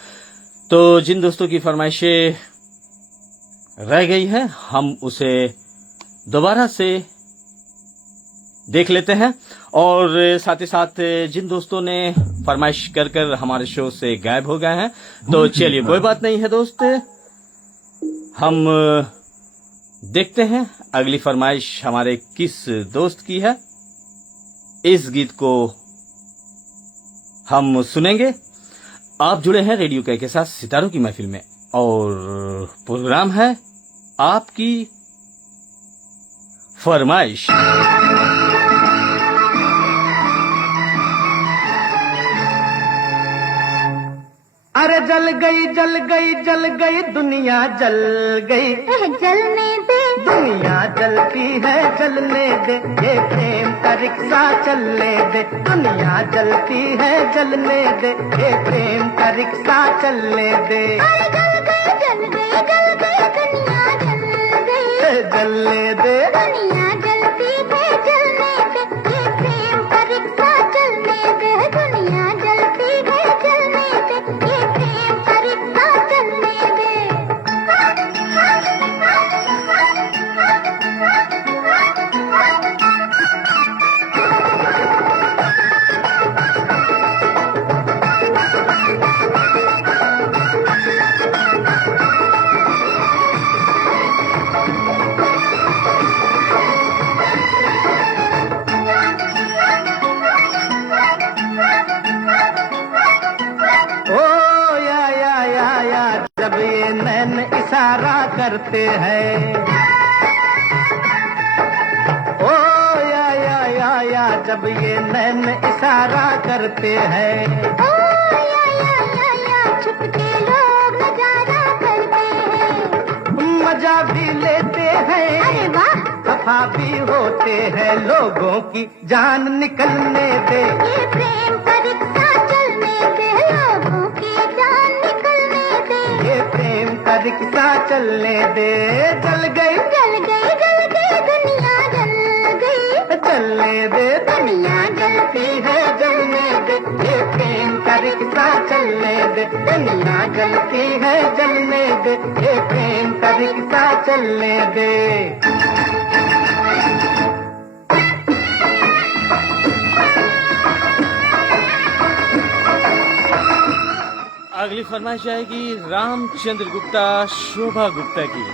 तो जिन दोस्तों की फरमाइशें रह गई है, हम उसे दोबारा से देख लेते हैं। और साथ ही साथ जिन दोस्तों ने फरमाइश कर कर हमारे शो से गायब हो गए हैं, तो चलिए कोई बात नहीं है दोस्त, हम देखते हैं अगली फरमाइश हमारे किस दोस्त की है। इस गीत को हम सुनेंगे। आप जुड़े हैं रेडियो के साथ सितारों की महफिल में, और प्रोग्राम है आपकी फरमाइश। अरे जल गई जल गई जल गई दुनिया जल गई, जलने दे दुनिया जलती है जलने दे, ये प्रेम का रिक्शा चलने दे। दुनिया जलती है जलने दे, ये प्रेम का रिक्शा चलने दे। जल गई जल गई जल गई दुनिया जल गई, जलने दे दुनिया जलती है जलने दे, ये प्रेम का रिक्शा चलने दे। दुनिया जलती है जलने दे, ये प्रेम का रिक्शा चलने दे। जब ये नैन इशारा करते हैं, ओ या जब ये नैन इशारा करते हैं। ओ या छुपके लोग नजारा करते हैं, मजा भी लेते अरे हैं, वाह खफा भी होते हैं, लोगों की जान निकलने दे। ये प्रेम का रिक्शा चलने दे, लोगों की जान निकलने दे। ये प्रेम का रिक्शा चलने दे। जल गई दुनिया जल गई, चलने दे, दुनिया जलती है जलने दे, ये प्रेम का रिक्शा चलने दे। दुनिया जलती है जलने दे, ये प्रेम का रिक्शा चलने दे। अगली फरमाइश आएगी रामचंद्र गुप्ता शोभा गुप्ता की।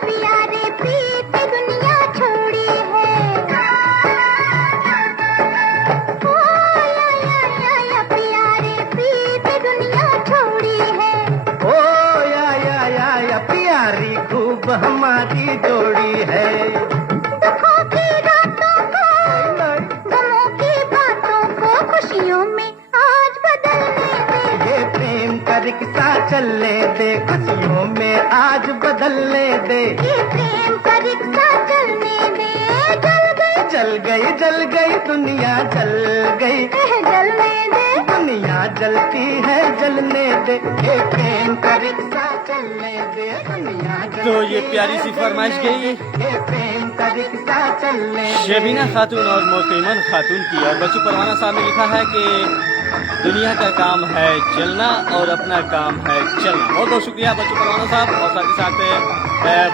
प्यारे प्रीत दुनिया छोड़ी है। ओ या प्यारे प्रीत दुनिया छोड़ी है। ओ या प्यारी खूब हमारी जोड़ी है। दुखों की रातों को, गमों की बातों को खुशियों में आज बदलने दे। ये प्रेम का रिक्शा चलने दे, खुशियों में आज बदलने दे। ये प्रेम का रिक्शा चलने दे। जल गई दुनिया जल गई, जलने दे, दुनिया जलती है जलने दे, ये प्रेम का रिक्शा चलने दे। दुनिया तो ये प्यारी सी फरमाइश गई ये प्रेम का रिक्शा चलने दे। शबीना खातून और मोतीमन खातून की, और बच्चू परवाना साहब ने लिखा है कि दुनिया का काम है चलना और अपना काम है चलना। बहुत बहुत शुक्रिया बच्चू परवाना साहब, और साथ ही साथ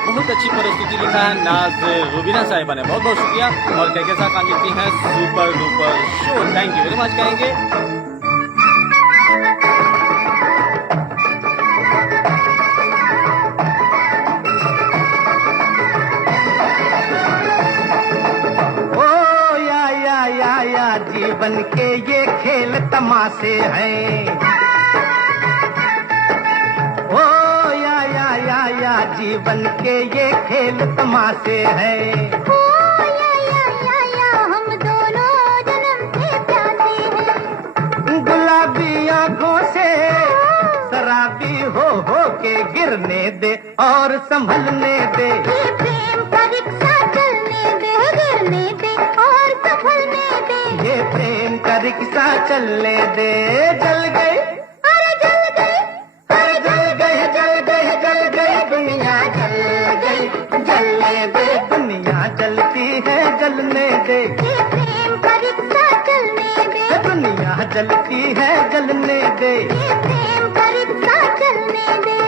बहुत अच्छी प्रस्तुति लिखा है नाज रुबीना साहिबा ने, बहुत बहुत शुक्रिया। और कैके साहब काम लिखती हैं super duper show, thank you very much कहेंगे। ओ या जीवन के ये खेल तमाशे हैं। ओ या जीवन के ये खेल तमाशे हैं। ओ या हम दोनों जन्म से प्यासे हैं। गुलाबी आंखों से शराबी हो के गिरने दे और संभलने दे। ये प्रेम का रिक्शा चलने दे, गिरने दे और संभलने दे। ये प्रेम का रिक्शा चलने दे। जल गई अरे जल गई, अरे जल जलती है जलने दे, ये प्रेम का रिक्शा चलने दे।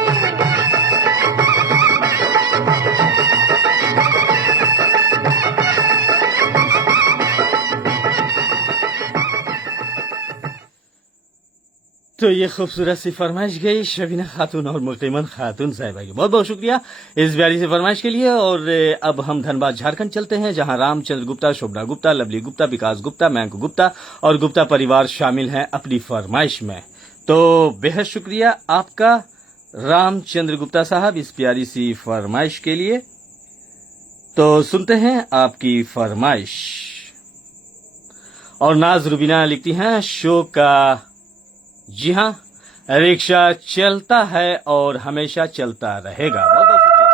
तो ये खूबसूरत सी फरमाइश गई शबीना खातून और मुकीमन खातून साहिबा की। बहुत बहुत शुक्रिया इस प्यारी सी फरमाइश के लिए। और अब हम धनबाद झारखंड चलते हैं, जहां रामचंद्र गुप्ता, शोभना गुप्ता, लवली गुप्ता, विकास गुप्ता, मयंक गुप्ता और गुप्ता परिवार शामिल हैं अपनी फरमाइश में। तो बेहद शुक्रिया आपका रामचंद्र गुप्ता साहब इस प्यारी सी फरमाइश के लिए। तो सुनते हैं आपकी फरमाइश। और नाज रुबीना लिखती हैं शो का, जी हाँ, रिक्शा चलता है और हमेशा चलता रहेगा। बहुत बहुत शुक्रिया।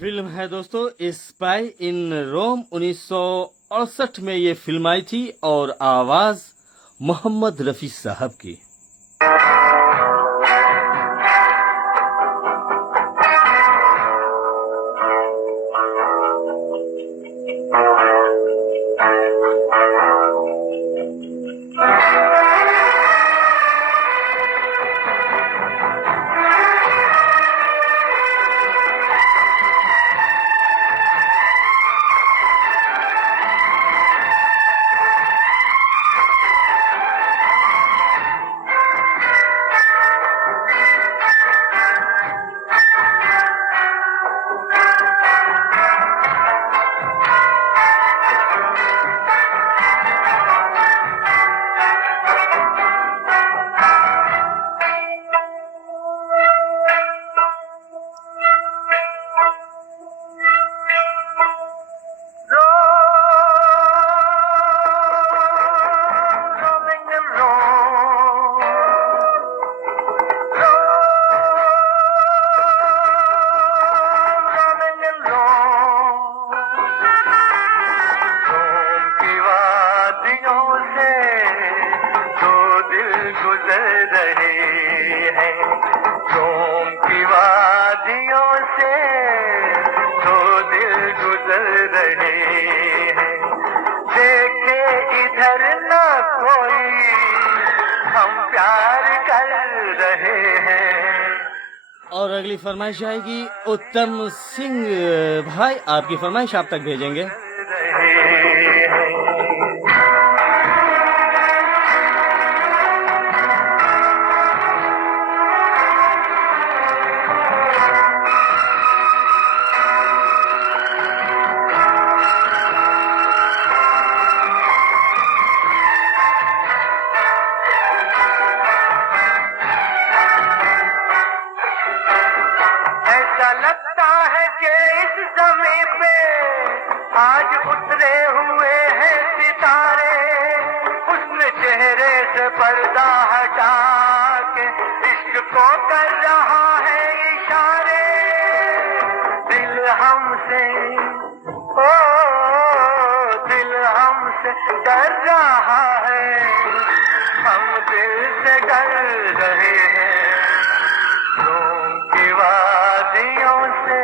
फिल्म है दोस्तों स्पाई इन रोम। 1968 में ये फिल्म आई थी और आवाज मोहम्मद रफी साहब की। और अगली फरमाइश आएगी उत्तम सिंह भाई, आपकी फरमाइश आप तक भेजेंगे। आज उतरे हुए हैं सितारे, उसने चेहरे से पर्दा हटा के इश्क को कर रहा है इशारे। दिल हमसे, ओ दिल हमसे डर रहा है, हम दिल से डर रहे हैं। रोम की वादियों से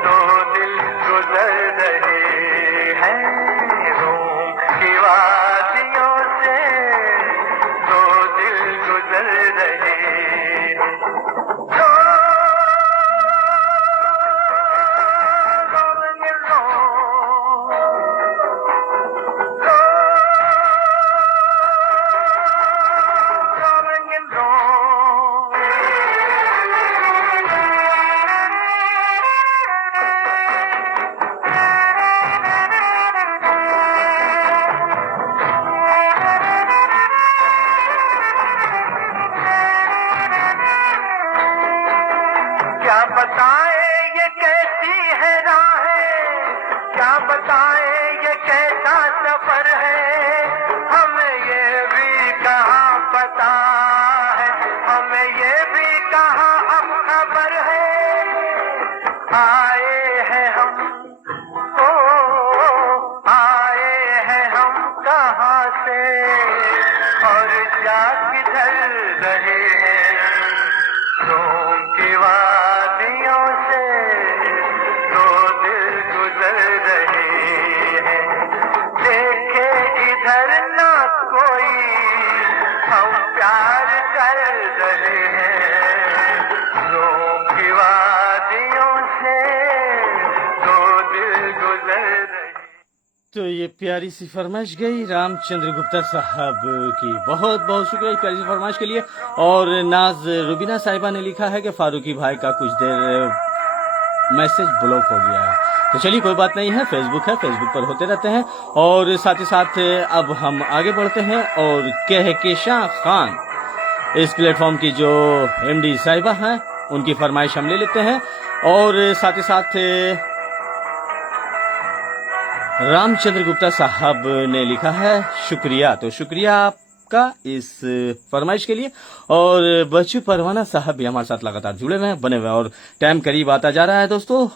दो दिल गुजर रहे हैं, रोम की वादियों से दो दिल गुजर रहे हैं। क्या बताए ये कैसी है राहें, क्या बताए ये कैसा सफर है, हमें ये भी कहाँ पता है, हमें ये भी कहाँ आए हैं हम, ओ आए हैं हम कहाँ से और जा किधर रहे हैं, रोम की वादियों से दो दिल गुजर रहे हैं, देखे इधर ना कोई हम प्यार कर रहे हैं, रोम की वादियों से दो दिल गुजर रहे। तो ये प्यारी सी फरमाइश गई रामचंद्र गुप्ता साहब की। बहुत बहुत शुक्रिया इस प्यारी सी फरमाइश के लिए। और नाज रुबीना साहिबा ने लिखा है कि फारूकी भाई का कुछ देर मैसेज ब्लॉक हो गया है। तो चलिए कोई बात नहीं है, फेसबुक है, फेसबुक पर होते रहते हैं। और साथ ही साथ अब हम आगे बढ़ते हैं और कहकेशा खान इस प्लेटफॉर्म की जो एमडी साहिबा हैं उनकी फरमाइश हम ले लेते हैं। और साथ ही साथ रामचंद्र गुप्ता साहब ने लिखा है शुक्रिया। तो शुक्रिया आपका इस फरमाइश के लिए। और बच्चू परवाना साहब भी हमारे साथ लगातार जुड़े हुए हैं, बने हुए हैं। और टाइम करीब आता जा रहा है दोस्तों,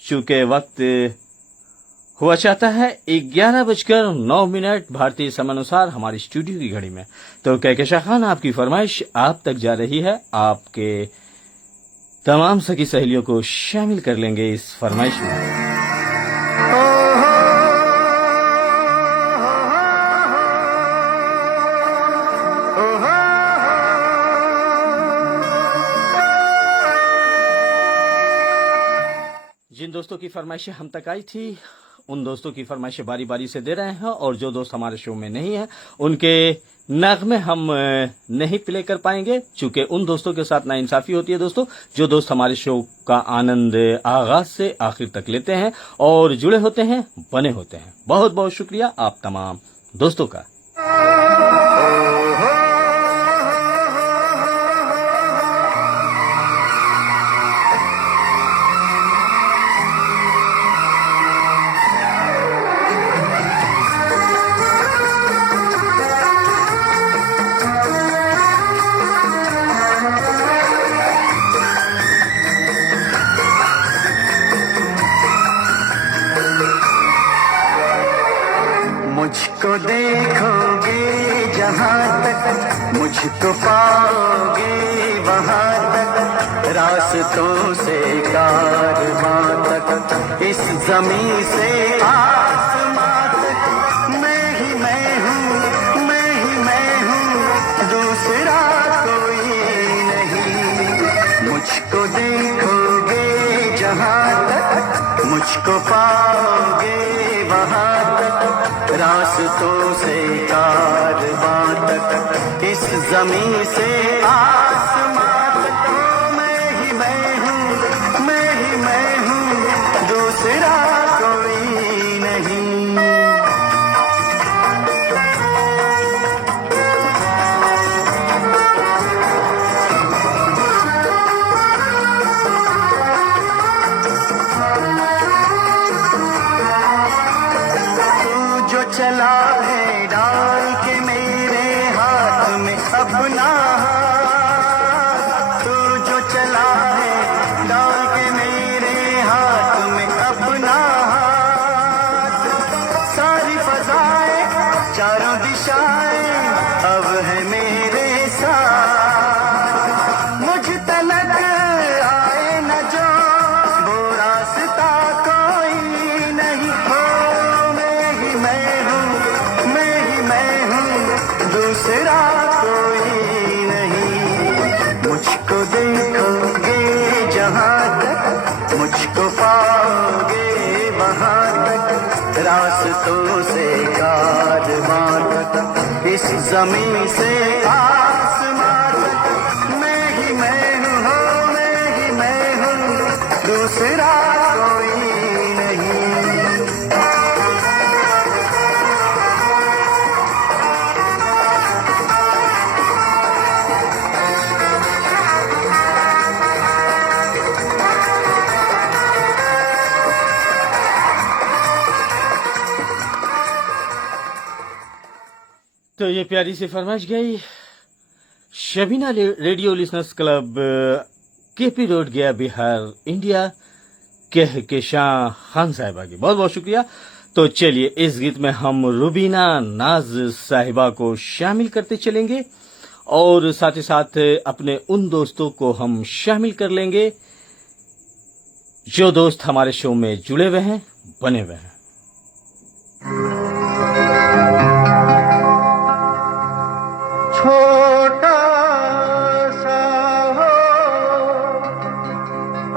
चूंकि वक्त हुआ चाहता है 11:09 भारतीय समयानुसार हमारी स्टूडियो की घड़ी में। तो कहकेशा खान आपकी फरमाइश आप तक जा रही है, आपके तमाम सखी सहेलियों को शामिल कर लेंगे इस फरमाइश में। जिन दोस्तों की फरमाइशें हम तक आई थी उन दोस्तों की फरमाइशें बारी बारी से दे रहे हैं। और जो दोस्त हमारे शो में नहीं है उनके नगमे हम नहीं प्ले कर पाएंगे, चूंकि उन दोस्तों के साथ नाइंसाफी होती है दोस्तों। जो दोस्त हमारे शो का आनंद आगाज से आखिर तक लेते हैं और जुड़े होते हैं, बने होते हैं। बहुत बहुत शुक्रिया आप तमाम दोस्तों का। मुझको देखोगे जहाँ तक, मुझको पाओगे वहाँ तक, रास्तों से कारवां तक, इस जमीन से आसमां तक, मैं ही मैं हूँ, मैं ही मैं हूँ, दूसरा कोई नहीं। मुझको देखोगे जहाँ तक, मुझको पाओगे वहाँ तक, रास्तों से कारवां तक, इस जमीन से आसमां तक, मैं ही मैं हूँ, मैं ही मैं हूँ, दूसरा कोई नहीं। चला है डाल के मेरे हाथ में अपना हाथ, तू जो चला है डाल के मेरे हाथ में अपना हाथ, सारी फजाएं चारों दिशाएं अब है मेरे साथ, मुझ तलक आए न जो वो रास्ता कोई नहीं हो, मैं ही मैं हूँ, मैं ही मैं हूँ, दूसरा कोई नहीं। मुझको देखोगे जहाँ तक, मुझको पाओगे वहाँ तक, रास्तों से कारवां तक, इस जमीन से आसमां तक, मैं ही मैं हूँ, हो मैं ही मैं हूँ, दूसरा कोई नहीं। तो ये प्यारी सी फरमाइश गई Shabina radio listeners club, KP road गया बिहार इंडिया कहकशां खान साहिबा की। बहुत बहुत शुक्रिया। तो चलिए इस गीत में हम रुबीना नाज साहिबा को शामिल करते चलेंगे और साथ ही साथ अपने उन दोस्तों को हम शामिल कर लेंगे जो दोस्त हमारे शो में जुड़े हुए हैं, बने हुए हैं। छोटा सा हो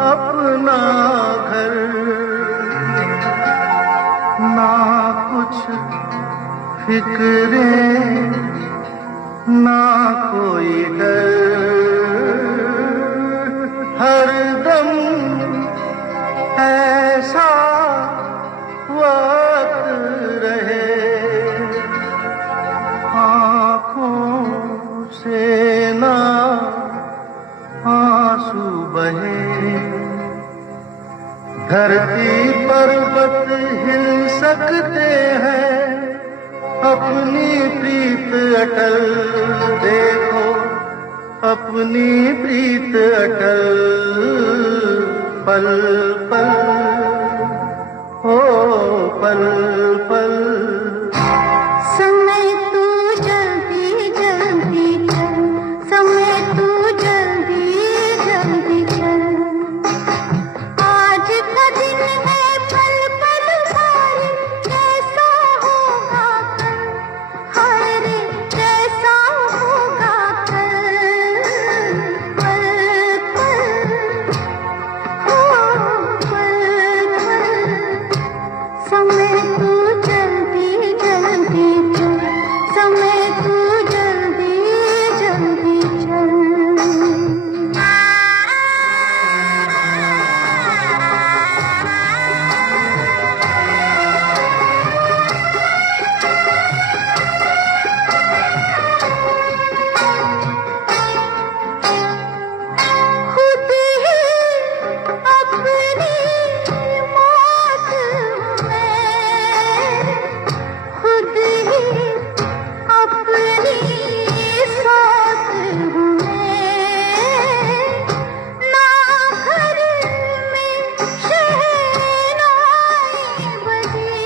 अपना घर, ना कुछ फिक्रे ना कोई डर, हरदम ऐसा वक्त रहे, आँखों से ना आंसू बहे, धरती पर्वत हिल सकते हैं, अपनी प्रीत अटल देखो, अपनी प्रीत अटल, पल पल ओ पल पल। समय तू जल्दी जल्दी चल, समय तू जल्दी जल्दी चल, आज का दिन है पल पल सारे, कैसा होगा कल, हाय रे कैसा होगा कल, पल पल हो पल पल, समय तू जल्दी जल्दी चल, समय तू जल्दी जल्दी चल। खुद ही अपनी मौत हूँ मैं, खुद ही अपनी साथ हूँ मैं, ना घर में शहनाई बजी,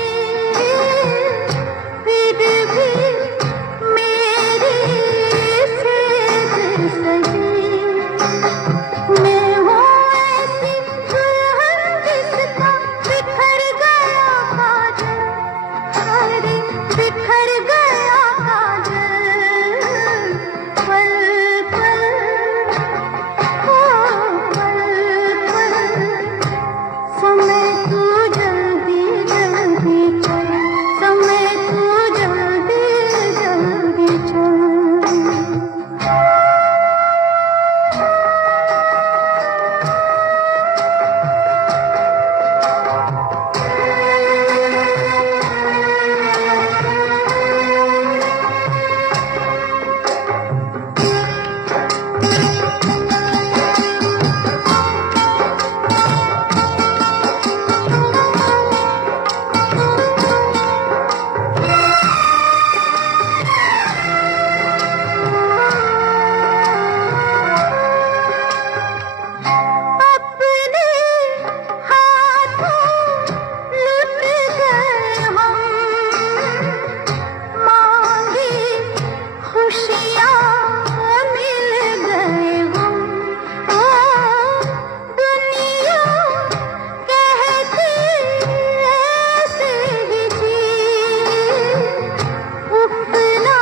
फिर भी मेरी सेज सजी, मैं हूँ ऐसी दुल्हन जिसका बिखर गया काजल, अरे बिखर गया काजल, पल पल ओ पल पल, समय तू जल्दी जल्दी चल, समय तू जल्दी जल्दी चल। अपने हाथों लुट गए हम, मांगी खुशियाँ मिल गए हम, ओ दुनिया कहती ऐसे ही जी, उफना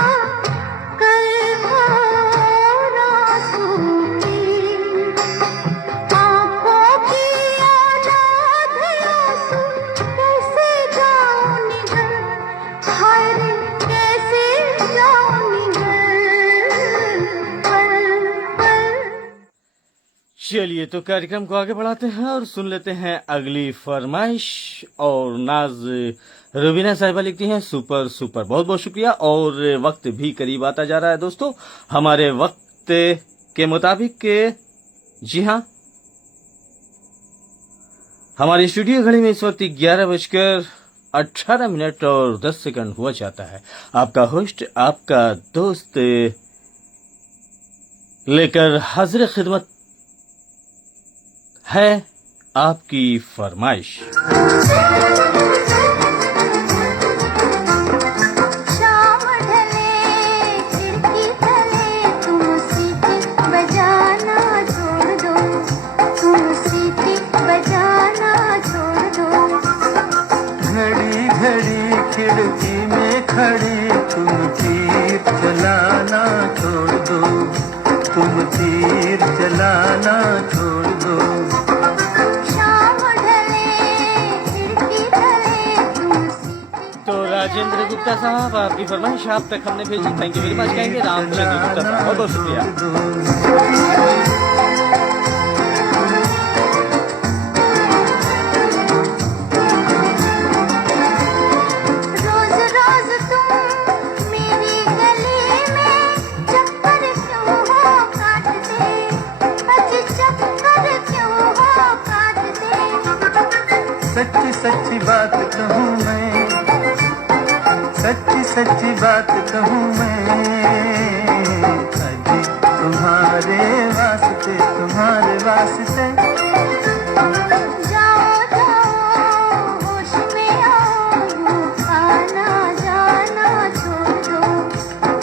कर और आंसू की, आँखों की औलाद है आंसू, कैसे जाऊं निगल, हाय रे कैसे जाऊं निगल, पल पल। चलिए तो कार्यक्रम को आगे बढ़ाते हैं और सुन लेते हैं अगली फरमाइश। और नाज रुबीना साहिबा लिखती हैं सुपर सुपर। बहुत बहुत शुक्रिया। और वक्त भी करीब आता जा रहा है दोस्तों, हमारे वक्त के मुताबिक जी हाँ, हमारी स्टूडियो घड़ी में इस वक्त 11:18 और 10 सेकंड हुआ जाता है। आपका होस्ट, आपका दोस्त लेकर हाजिर खिदमत है आपकी फरमाइश। शाम ढले खिड़की तले तुम सीटी बजाना छोड़ दो, तुम सीटी बजाना छोड़ दो। घड़ी घड़ी खिड़की में खड़ी तुम तीर चलाना छोड़ दो, तुम तीर चलाना छोड़ दो। शाम ढले खिड़की तले तुम सीटी। तो राजेंद्र गुप्ता साहब, आपकी फरमाइश आप तक हमने भेजी। थैंक यू वेरी मच कहेंगे रामचंद्र गुप्ता साहब, बहुत बहुत शुक्रिया। रोज रोज तुम मेरी गली में चक्कर क्यों हो काटते, अजी चक्कर क्यों हो काटते। सच्ची सच्ची बात कहूँ मैं, सच्ची सच्ची बात कहूँ मैं, अजी तुम्हारे वास्ते, तुम्हारे वास्ते। जाओ जाओ होश में आओ, यूं आना जाना छोड़ दो,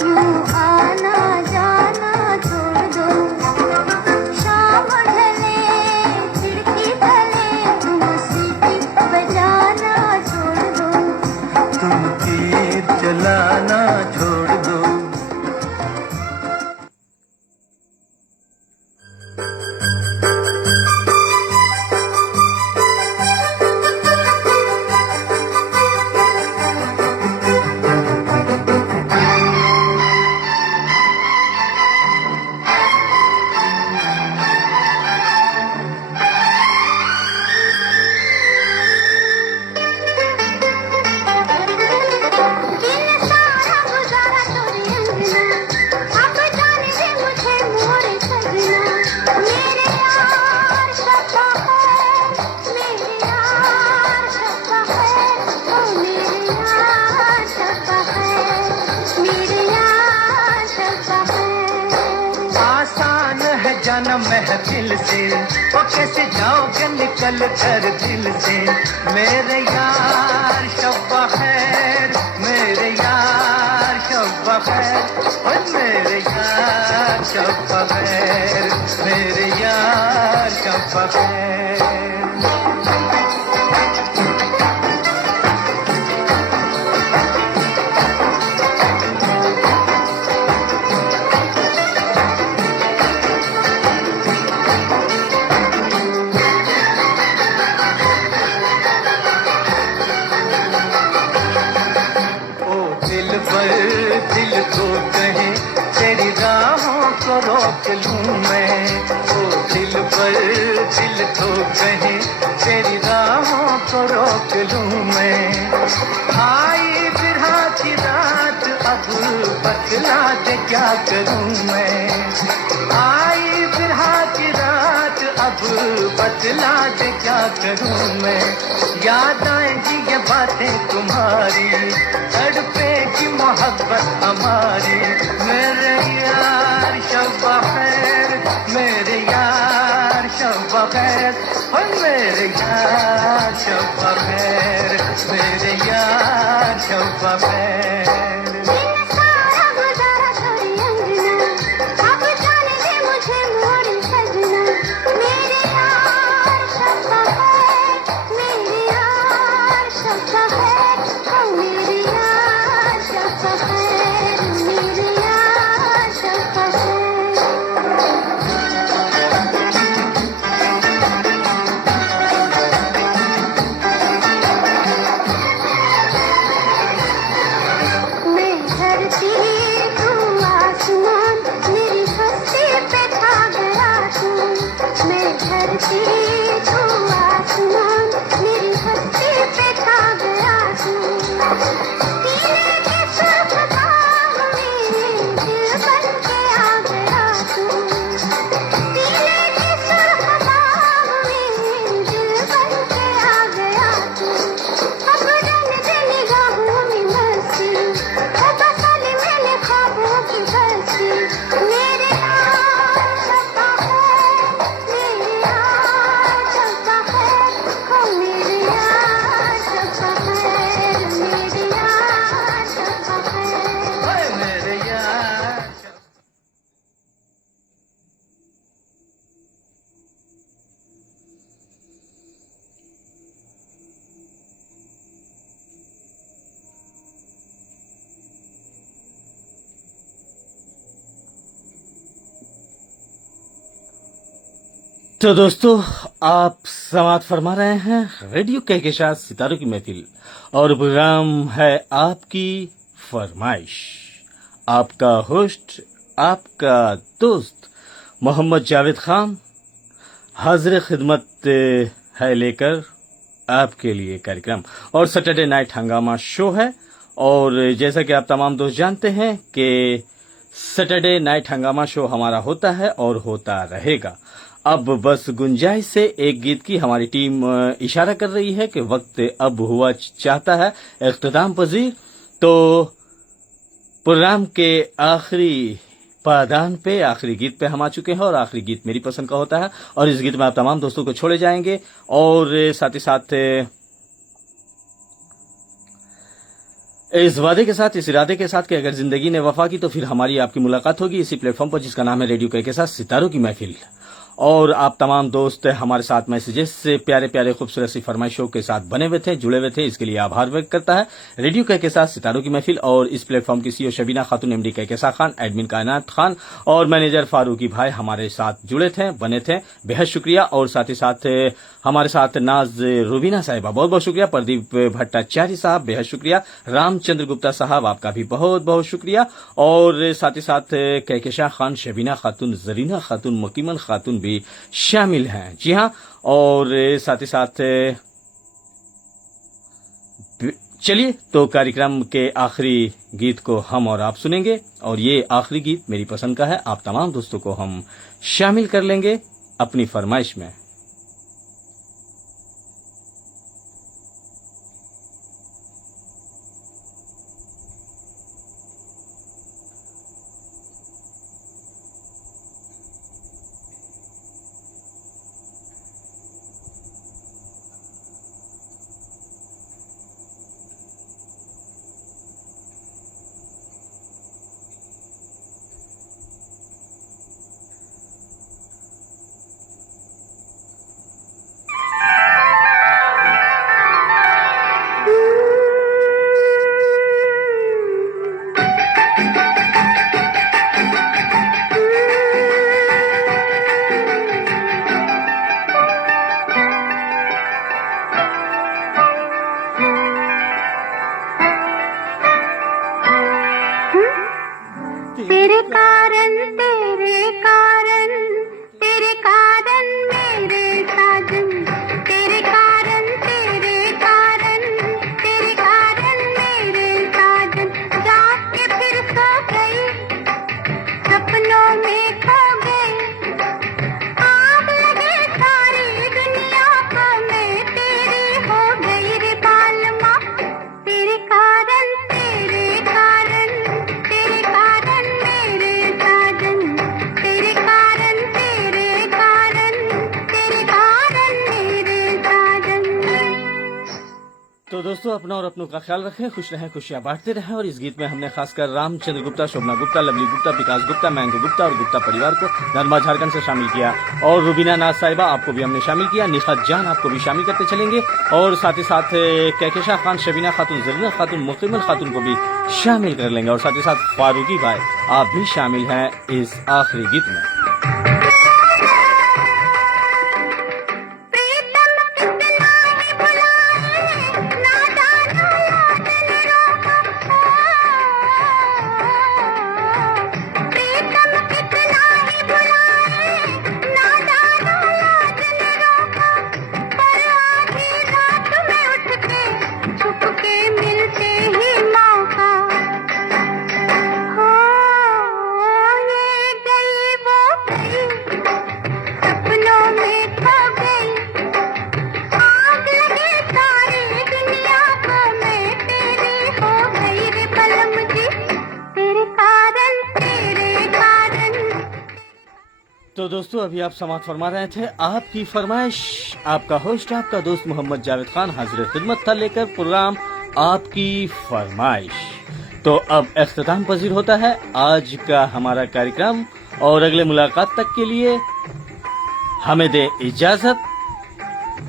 यूं आना जाना छोड़ दो। शाम ढले खिड़की तले तुम सीटी बजाना छोड़ दो, तुम तीर चलाना छोड़ दो। दिन सारा गुजारा तोरे अंगना, अब जाने दे मुझे मोर सजना। मेरे यार शब्बा खैर, मेरे यार शब्बा खैर, ओ मेरे यार शब्बा खैर, मेरे यार शब्बा खैर। आसान है जाना महफिल से, वो कैसे जाओगे निकल कर दिल से। मेरे यार शब्बा खैर, मेरे यार शब्बा खैर, ओए मेरे यार शब्बा खैर, मेरे यार शब्बा खैर। ओ दिल पर दिल को कहे तेरी राहों को रोक लूं मैं। ओ दिल पर दिल को कहे तेरी राहों को रोक लूं मैं। आई बिरहा की रात अब बतला दे क्या करूं मैं। आई बिरहा की रात अब बतला दे क्या करूं मैं। याद आएगी ये बातें तुम्हारी, तड़पेगी मोहब्बत हमारी। मेरे यार शब्बा खैर, मेरे यार शब्बा खैर, और मेरे यार शब्बा खैर, मेरे यार शब्बा खैर। दिन सारा गुजारा तोरे अंगना, अब जाने दे मुझे मोर सजना। मेरे यार शब्बा खैर, मेरे यार शब्बा खैर, ओ मेरे यार शब्बा खैर, मेरे यार शब्बा खैर। तो दोस्तों, आप समाप्त फरमा रहे हैं रेडियो कहकशां सितारों की महफिल और प्रोग्राम है आपकी फरमाइश। आपका होस्ट, आपका दोस्त मोहम्मद जावेद खान हाजिर खिदमत है लेकर आपके लिए कार्यक्रम। और सैटरडे नाइट हंगामा शो है। और जैसा कि आप तमाम दोस्त जानते हैं कि सैटरडे नाइट हंगामा शो हमारा होता है और होता रहेगा। अब बस गुंजाइश से एक गीत की हमारी टीम इशारा कर रही है कि वक्त अब हुआ चाहता है इख्तिताम पजीर। तो प्रोग्राम के आखिरी पायदान पे, आखिरी गीत पे हम आ चुके हैं और आखिरी गीत मेरी पसंद का होता है और इस गीत में आप तमाम दोस्तों को छोड़े जाएंगे। और साथ ही साथ इस वादे के साथ, इस इरादे के साथ कि अगर जिंदगी ने वफा की तो फिर हमारी आपकी मुलाकात होगी इसी प्लेटफॉर्म पर जिसका नाम है रेडियो कहकशां सितारों की महफिल। और आप तमाम दोस्त हमारे साथ मैसेजेस से प्यारे प्यारे खूबसूरत सी फरमाइशों के साथ बने हुए थे, जुड़े हुए थे, इसके लिए आभार व्यक्त करता है रेडियो कहकशां सितारों की महफिल। और इस प्लेटफॉर्म की सीईओ शबीना खातून, एमडी कहकशां खान, एडमिन कायनात खान और मैनेजर फारूकी भाई हमारे साथ जुड़े थे, बने थे, बेहद शुक्रिया। और साथ ही साथ हमारे साथ नाज रूबीना साहिबा, बहुत बहुत शुक्रिया। प्रदीप भट्टाचार्य साहब, बेहद शुक्रिया। रामचंद्र गुप्ता साहब, आपका भी बहुत बहुत शुक्रिया। और साथ ही साथ कहकशां खान, शबीना खातून, जरीना खातून, मुकीमन खातून भी शामिल हैं। जी हाँ। और साथ ही साथ चलिए तो कार्यक्रम के आखिरी गीत को हम और आप सुनेंगे और ये आखिरी गीत मेरी पसंद का है। आप तमाम दोस्तों को हम शामिल कर लेंगे अपनी फरमाइश में। तेरे कारण मेरे साजन, तेरे कारण मेरे साजन, जाके फिर सो गई, सपनों में खो गई, आग लगे सारी दुनिया को, मैं तेरी हो गई रे बालमा। तेरे कारण मेरे साजन, तेरे कारण मेरे साजन। तो दोस्तों, अपना और अपनों का ख्याल रखें, खुश रहें, खुशियां बांटते रहें। और इस गीत में हमने खासकर रामचंद्र गुप्ता, शोभना गुप्ता, लवली गुप्ता, विकास गुप्ता, मैंगो गुप्ता और गुप्ता परिवार को नरमा झारखंड से शामिल किया। और रुबीना नाज साहिबा, आपको भी हमने शामिल किया। निखात जान, आपको भी शामिल करते चलेंगे। और साथ ही साथ कहकशां खान, शबीना खातून, जरीना खातून, मुकीमन खातून को भी शामिल कर लेंगे। और साथ ही साथ फारूकी भाई, आप भी शामिल हैं इस आखिरी गीत में। तो दोस्तों, अभी आप समाप्त फरमा रहे थे आपकी फरमाइश। आपका होस्ट, आपका दोस्त मोहम्मद जावेद खान हाजिर खिदमत था लेकर प्रोग्राम आपकी फरमाइश। तो अब इख्तिताम पजीर होता है आज का हमारा कार्यक्रम और अगले मुलाकात तक के लिए हमें दे इजाजत।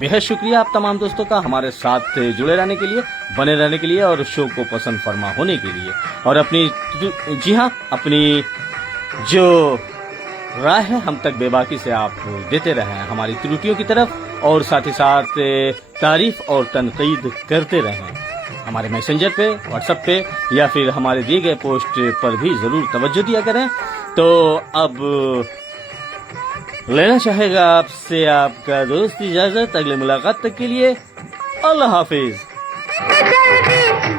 बेहद शुक्रिया आप तमाम दोस्तों का हमारे साथ जुड़े रहने के लिए, बने रहने के लिए और शो को पसंद फरमा होने के लिए। और अपनी, जी हाँ, अपनी जो राय है हम तक बेबाकी से आप देते रहें हमारी त्रुटियों की तरफ, और साथ ही साथ तारीफ और तनकीद करते रहें। हमारे मैसेंजर पे, व्हाट्सएप पे या फिर हमारे दिए गए पोस्ट पर भी जरूर तवज्जो दिया करें। तो अब लेना चाहेगा आपसे आपका दोस्त इजाजत। अगले मुलाकात तक के लिए अल्लाह हाफिज। जल्दी